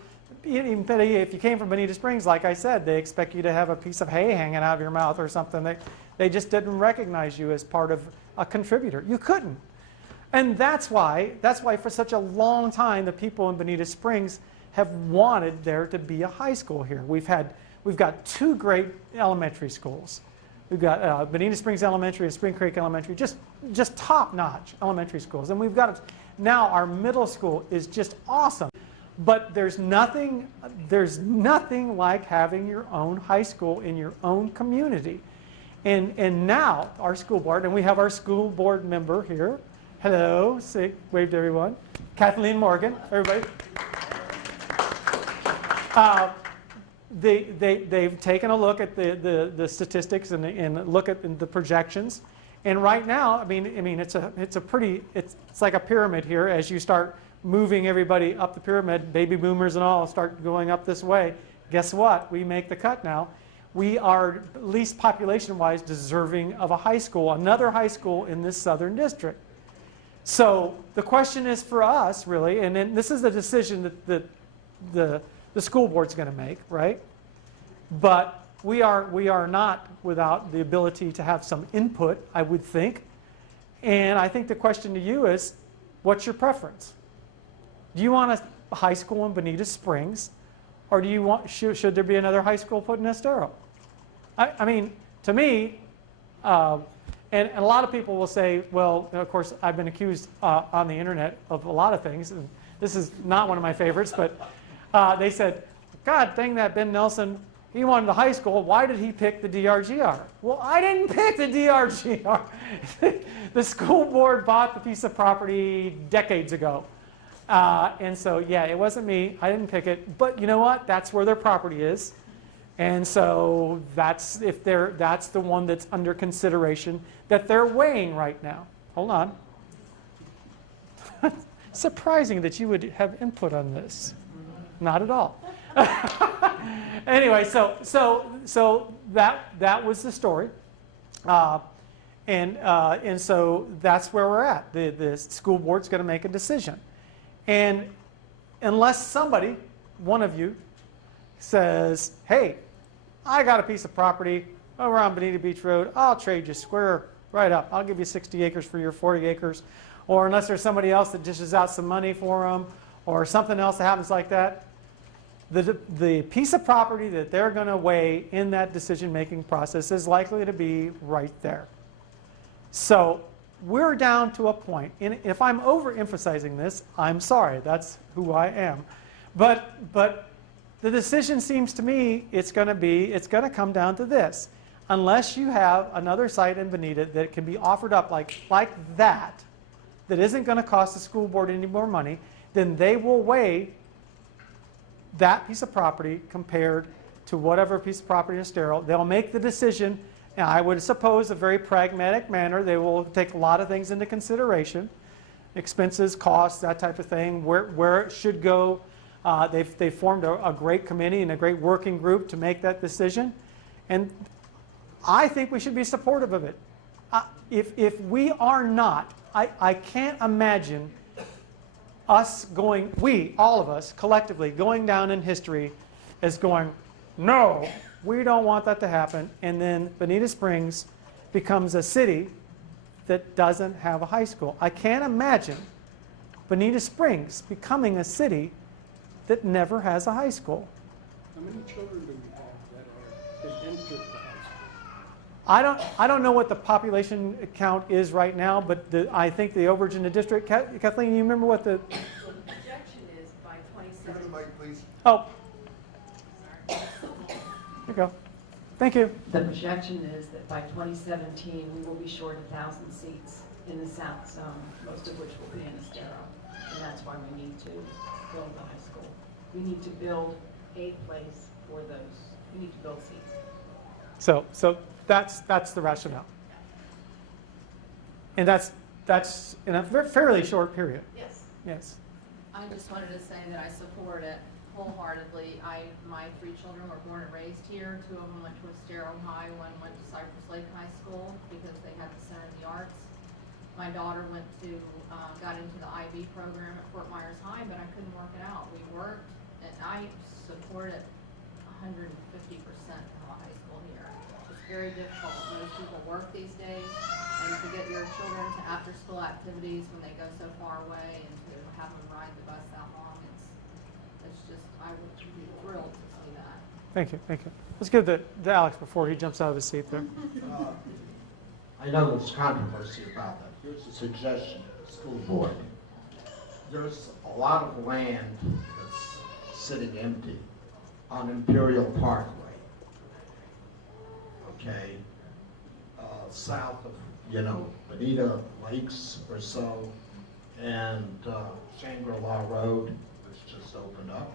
If you came from Bonita Springs, like I said, they expect you to have a piece of hay hanging out of your mouth or something. They just didn't recognize you as part of a contributor. You couldn't. And that's why for such a long time the people in Bonita Springs have wanted there to be a high school here. We've got 2 great elementary schools. We've got Bonita Springs Elementary and Spring Creek Elementary, just top-notch elementary schools. And we've got now our middle school is just awesome. But there's nothing like having your own high school in your own community. And now our school board, and we have our school board member here. Hello, say, wave to everyone. Kathleen Morgan, everybody. They've taken a look at the statistics and look at the projections. And right now, I mean, it's like a pyramid here. As you start moving everybody up the pyramid, baby boomers and all start going up this way. Guess what? We make the cut now. We are, at least population-wise, deserving of a high school, another high school in this southern district. So the question is for us, really, and then this is the decision that the school board's going to make, right? But we are not without the ability to have some input, I would think. And I think the question to you is, what's your preference? Do you want a high school in Bonita Springs, or do you want should there be another high school put in Estero? I mean, to me, and a lot of people will say, well, of course, I've been accused on the internet of a lot of things, and this is not one of my favorites, but they said, God dang that Ben Nelson, he wanted a high school, why did he pick the DRGR? Well, I didn't pick the DRGR. The school board bought the piece of property decades ago. And so, yeah, it wasn't me. I didn't pick it. But you know what? That's where their property is. And so that's the one that's under consideration that they're weighing right now. Hold on. Surprising that you would have input on this. Not at all. Anyway, so that was the story. And so that's where we're at. The school board's going to make a decision. And unless somebody, one of you, says, hey, I got a piece of property over on Bonita Beach Road, I'll trade you square right up. I'll give you 60 acres for your 40 acres. Or unless there's somebody else that dishes out some money for them, or something else that happens like that, the piece of property that they're going to weigh in that decision-making process is likely to be right there. So we're down to a point, and if I'm overemphasizing this, I'm sorry, that's who I am. But the decision seems to me it's going to come down to this. Unless you have another site in Bonita that can be offered up like that isn't going to cost the school board any more money, then they will weigh that piece of property compared to whatever piece of property is sterile. They'll make the decision, and I would suppose a very pragmatic manner. They will take a lot of things into consideration, expenses, costs, that type of thing, where it should go. They've formed a great committee and a great working group to make that decision, and I think we should be supportive of it. If we are not, I can't imagine us going, all of us, collectively, going down in history as going, no, we don't want that to happen, and then Bonita Springs becomes a city that doesn't have a high school. I can't imagine Bonita Springs becoming a city that never has a high school. How many children do we have that enter the high school? I don't know what the population count is right now, but I think the overage in the district. Kathleen, you remember what the projection is by 2017? Please. Oh. There you go. Thank you. The projection is that by 2017 we will be short 1,000 seats in the South Zone, most of which will be in Estero, and that's why we need to build the high school. We need to build a place for those. We need to build seats. So that's the rationale, and that's in a fairly short period. Yes. Yes. I just wanted to say that I support it wholeheartedly. My 3 children were born and raised here. 2 of them went to Estero High. 1 went to Cypress Lake High School because they had the Center of the Arts. My daughter got into the IB program at Fort Myers High, but I couldn't work it out. We worked, and I support it 150% of a high school here. It's very difficult. Most people work these days, and to get your children to after-school activities when they go so far away and to have them ride the bus that long, it's just, I would be thrilled to see that. Thank you, thank you. Let's give the Alex before he jumps out of his seat there. I know there's controversy about that. Here's a suggestion to the school board. There's a lot of land that's sitting empty on Imperial Parkway. Okay, south of, Bonita Lakes or so, and Shangri-La Road, which just opened up.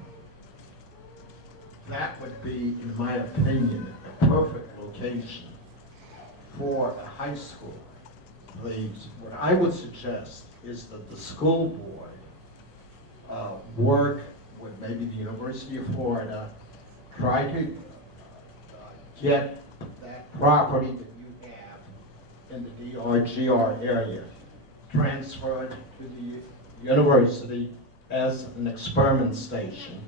That would be, in my opinion, a perfect location for a high school. What I would suggest is that the school board work with maybe the University of Florida, try to get that property that you have in the DRGR area transferred to the university as an experiment station,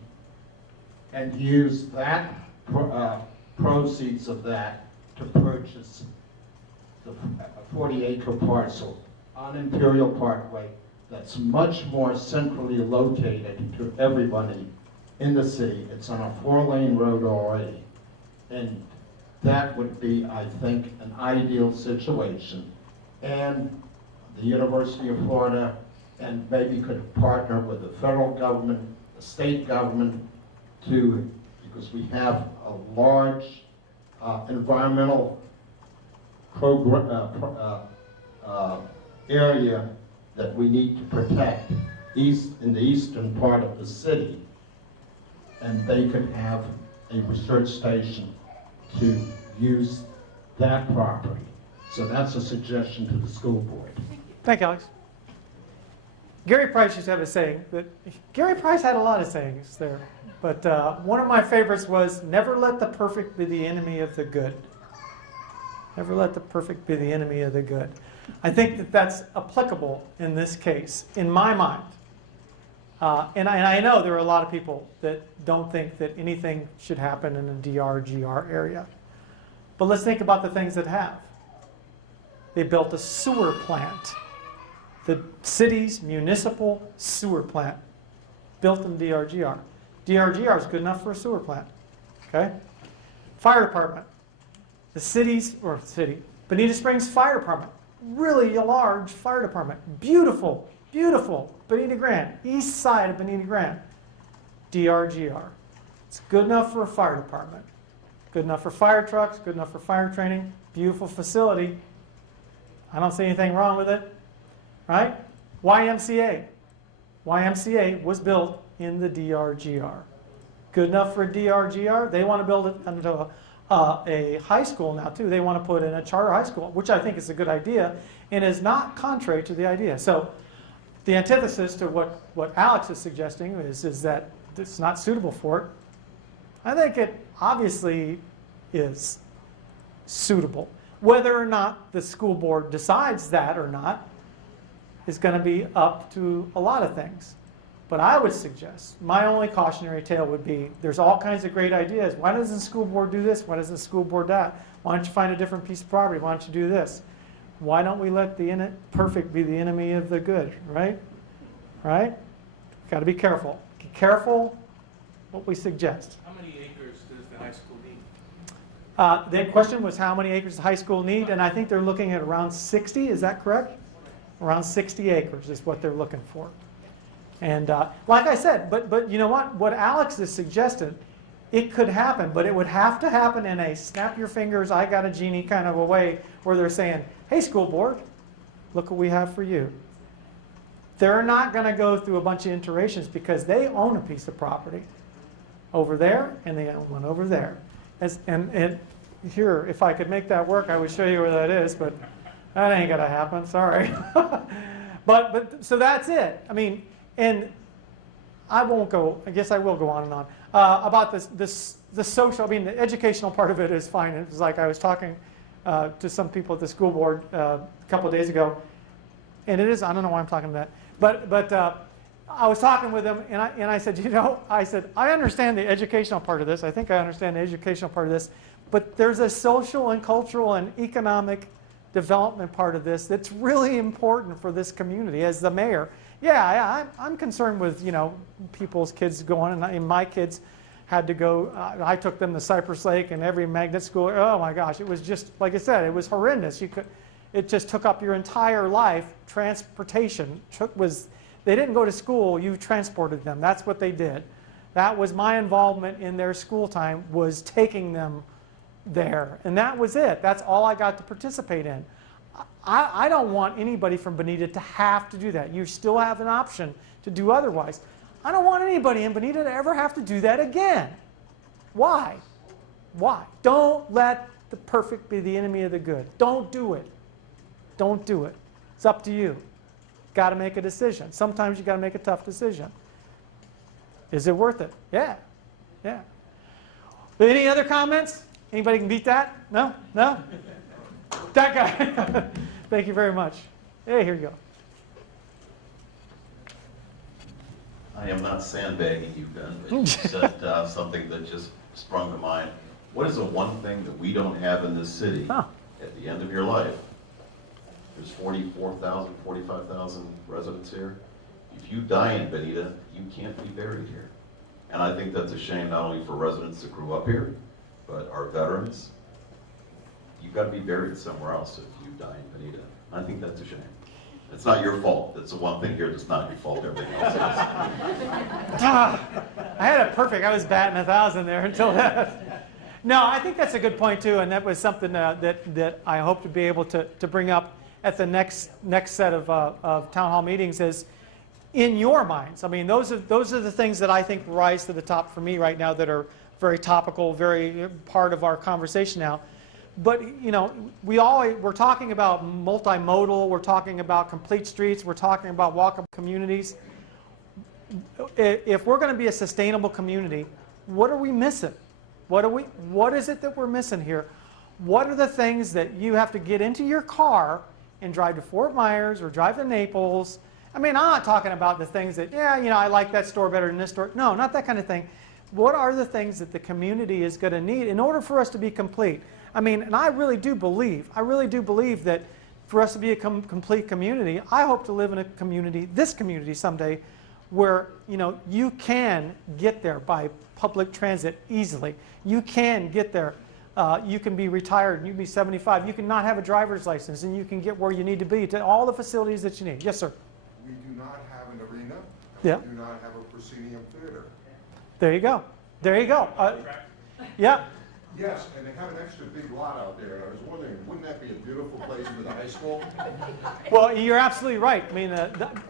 and use that proceeds of that to purchase the 40-acre parcel on Imperial Parkway that's much more centrally located to everybody in the city. It's on a 4-lane road already. And that would be, I think, an ideal situation. And the University of Florida and maybe could partner with the federal government, the state government, because we have a large environmental area that we need to protect in the eastern part of the city, and they could have a research station to use that property. So that's a suggestion to the school board. Thank you, Alex. Gary Price used to have a saying that, Gary Price had a lot of sayings there, but one of my favorites was, never let the perfect be the enemy of the good. Never let the perfect be the enemy of the good. I think that that's applicable in this case, in my mind. And I know there are a lot of people that don't think that anything should happen in a DRGR area. But let's think about the things that have. They built a sewer plant. The city's municipal sewer plant built in DRGR. DRGR is good enough for a sewer plant. Okay? Fire department. Bonita Springs Fire Department. Really a large fire department. Beautiful, beautiful. Bonita Grand, east side of Bonita Grand. DRGR. It's good enough for a fire department. Good enough for fire trucks, good enough for fire training. Beautiful facility. I don't see anything wrong with it. Right? YMCA. YMCA was built in the DRGR. Good enough for a DRGR. They want to build it into a high school now too. They want to put in a charter high school, which I think is a good idea and is not contrary to the idea. So the antithesis to what Alex is suggesting is that it's not suitable for it. I think it obviously is suitable. Whether or not the school board decides that or not is going to be up to a lot of things. But I would suggest, my only cautionary tale would be, there's all kinds of great ideas. Why doesn't the school board do this? Why doesn't the school board that? Why don't you find a different piece of property? Why don't you do this? Why don't we let the perfect be the enemy of the good, right? Right? Got to be careful. Be careful what we suggest. How many acres does the high school need? The question was how many acres does the high school need? And I think they're looking at around 60, is that correct? Around 60 acres is what they're looking for. And like I said, but you know what Alex has suggested, it could happen, but it would have to happen in a snap your fingers, I got a genie kind of a way where they're saying, hey school board, look what we have for you. They're not going to go through a bunch of iterations because they own a piece of property over there and they own one over there. And here, if I could make that work, I would show you where that is, but that ain't going to happen, sorry. but so that's it. I mean, and I won't go, I guess I will go on and on. About the social, I mean, the educational part of it is fine. It was like I was talking to some people at the school board a couple of days ago, and it is, I don't know why I'm talking to that, but I was talking with them, and I said, I understand the educational part of this. I think I understand the educational part of this, But there's a social and cultural and economic development part of this that's really important for this community. As the mayor, I'm concerned with, people's kids going, and my kids had to go, I took them to Cypress Lake and every magnet school. Oh my gosh, it was just, like I said, it was horrendous. It just took up your entire life. Transportation they didn't go to school, you transported them. That's what they did. That was my involvement in their school time, was taking them there. And that was it. That's all I got to participate in. I don't want anybody from Bonita to have to do that. You still have an option to do otherwise. I don't want anybody in Bonita to ever have to do that again. Why? Why? Don't let the perfect be the enemy of the good. Don't do it. Don't do it. It's up to you. Got to make a decision. Sometimes you got to make a tough decision. Is it worth it? Yeah. Yeah. But any other comments? Anybody can beat that? No? No? That guy. Thank you very much. Hey, here you go. I am not sandbagging you, Ben, but you said something that just sprung to mind. What is the one thing that we don't have in this city at the end of your life? There's 44,000, 45,000 residents here. If you die in Bonita, you can't be buried here. And I think that's a shame, not only for residents that grew up here, but our veterans. You've got to be buried somewhere else if you die in Bonita. I think that's a shame. It's not your fault. That's the one thing here that's not your fault. Everything else is. I had it perfect. I was batting 1,000 there until that. No, I think that's a good point too, and that was something that I hope to be able to bring up at the next set of town hall meetings. Is in your minds. I mean, those are the things that I think rise to the top for me right now that are very topical, very part of our conversation now. But we're talking about multimodal, we're talking about complete streets, we're talking about walkable communities. If we're going to be a sustainable community, what are we missing? What is it that we're missing here? What are the things that you have to get into your car and drive to Fort Myers or drive to Naples? I mean, I'm not talking about the things that, I like that store better than this store. No, not that kind of thing. What are the things that the community is going to need in order for us to be complete? I mean, and I really do believe that for us to be a complete community, I hope to live in a community, this community someday, where you can get there by public transit easily. You can get there. You can be retired and you can be 75. You can not have a driver's license and you can get where you need to be to all the facilities that you need. Yes, sir. We do not have an arena. Yeah. We do not have a proscenium theater. There you go. There you go. Yeah. Yes, and they have an extra big lot out there. I was wondering, wouldn't that be a beautiful place for the high school? Well, you're absolutely right. I mean,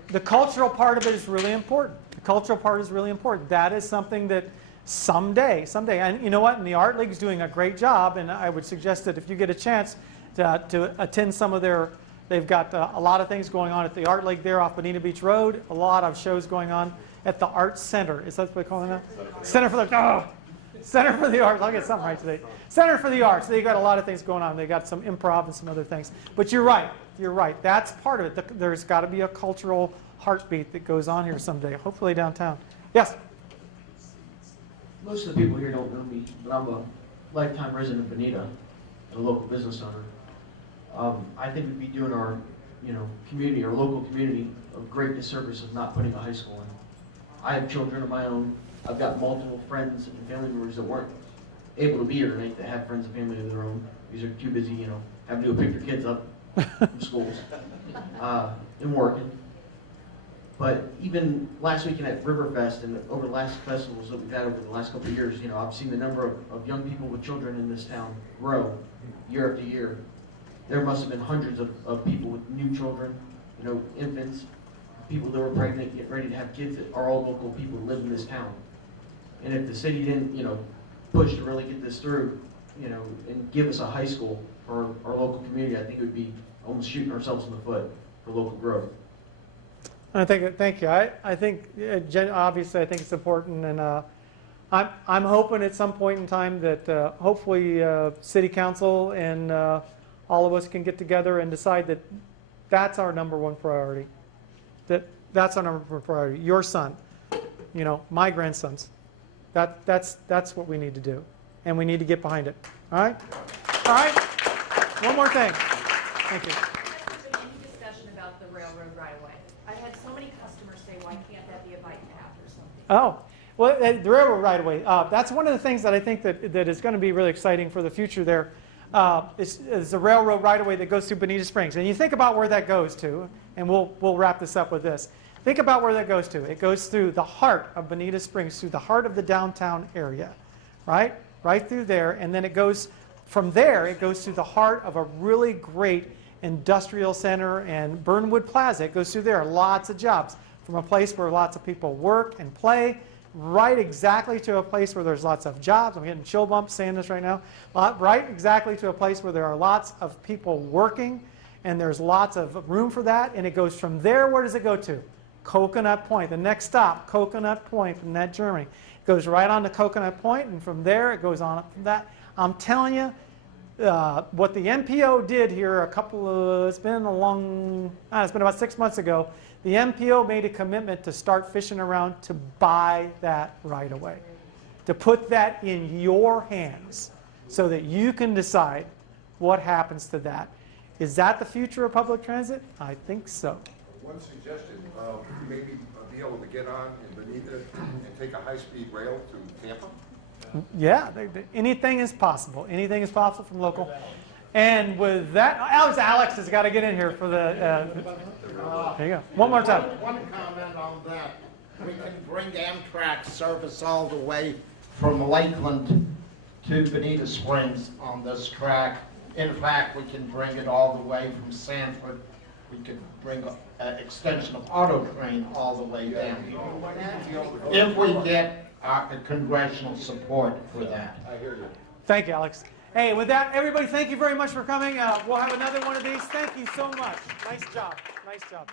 the cultural part of it is really important. The cultural part is really important. That is something that someday, and you know what? And the Art League is doing a great job, and I would suggest that if you get a chance to attend some of they've got a lot of things going on at the Art League there off Bonita Beach Road, a lot of shows going on at the Art Center. Is that what they call it now? Center for the Arts. I'll get something right today. Center for the Arts. They've got a lot of things going on. They've got some improv and some other things. But you're right. You're right. That's part of it. There's got to be a cultural heartbeat that goes on here someday, hopefully downtown. Yes? Most of the people here don't know me, but I'm a lifetime resident of Bonita, a local business owner. I think we'd be doing our community, our local community, a great disservice of not putting a high school in. I have children of my own. I've got multiple friends and family members that weren't able to be here tonight that have friends and family of their own. These are too busy, having to go pick their kids up from schools and working. But even last weekend at Riverfest and over the last festivals that we've had over the last couple of years, I've seen the number of young people with children in this town grow year after year. There must have been hundreds of people with new children, infants, people that were pregnant, getting ready to have kids that are all local people who live in this town. And if the city didn't, push to really get this through, and give us a high school for our local community, I think it would be almost shooting ourselves in the foot for local growth. Thank you. I think, obviously, I think it's important, and I'm hoping at some point in time that hopefully City Council and all of us can get together and decide that that's our number one priority. That's our number one priority. Your son, my grandsons. That's what we need to do, and we need to get behind it. All right? All right? One more thing. Thank you. Has there been any discussion about the railroad right away? I've had so many customers say, why can't that be a bike path or something? Oh, well, the railroad right away. That's one of the things that I think that is going to be really exciting for the future there. Is the railroad right away that goes through Bonita Springs. And you think about where that goes to, and we'll wrap this up with this. Think about where that goes to. It goes through the heart of Bonita Springs, through the heart of the downtown area, right? Right through there, and then it goes, from there, it goes through the heart of a really great industrial center and Burnwood Plaza. It goes through there, lots of jobs, from a place where lots of people work and play, right exactly to a place where there's lots of jobs. I'm getting chill bumps saying this right now. Right exactly to a place where there are lots of people working, and there's lots of room for that, and it goes from there, where does it go to? Coconut Point. The next stop, Coconut Point from that Germany. It goes right on to Coconut Point, and from there it goes on up from that. I'm telling you, what the MPO did here it's been about 6 months ago. The MPO made a commitment to start fishing around to buy that right away, to put that in your hands so that you can decide what happens to that. Is that the future of public transit? I think so. One suggestion, maybe be able to get on in Bonita and take a high-speed rail to Tampa? Yeah, anything is possible. Anything is possible from local. And with that, Alex has got to get in here for the, there you go. One more time. One comment on that. We can bring Amtrak service all the way from Lakeland to Bonita Springs on this track. In fact, we can bring it all the way from Sanford. We could bring an extension of auto train all the way down here. If we get congressional support for that. I hear you. Thank you, Alex. Hey, with that, everybody, thank you very much for coming. We'll have another one of these. Thank you so much. Nice job. Nice job.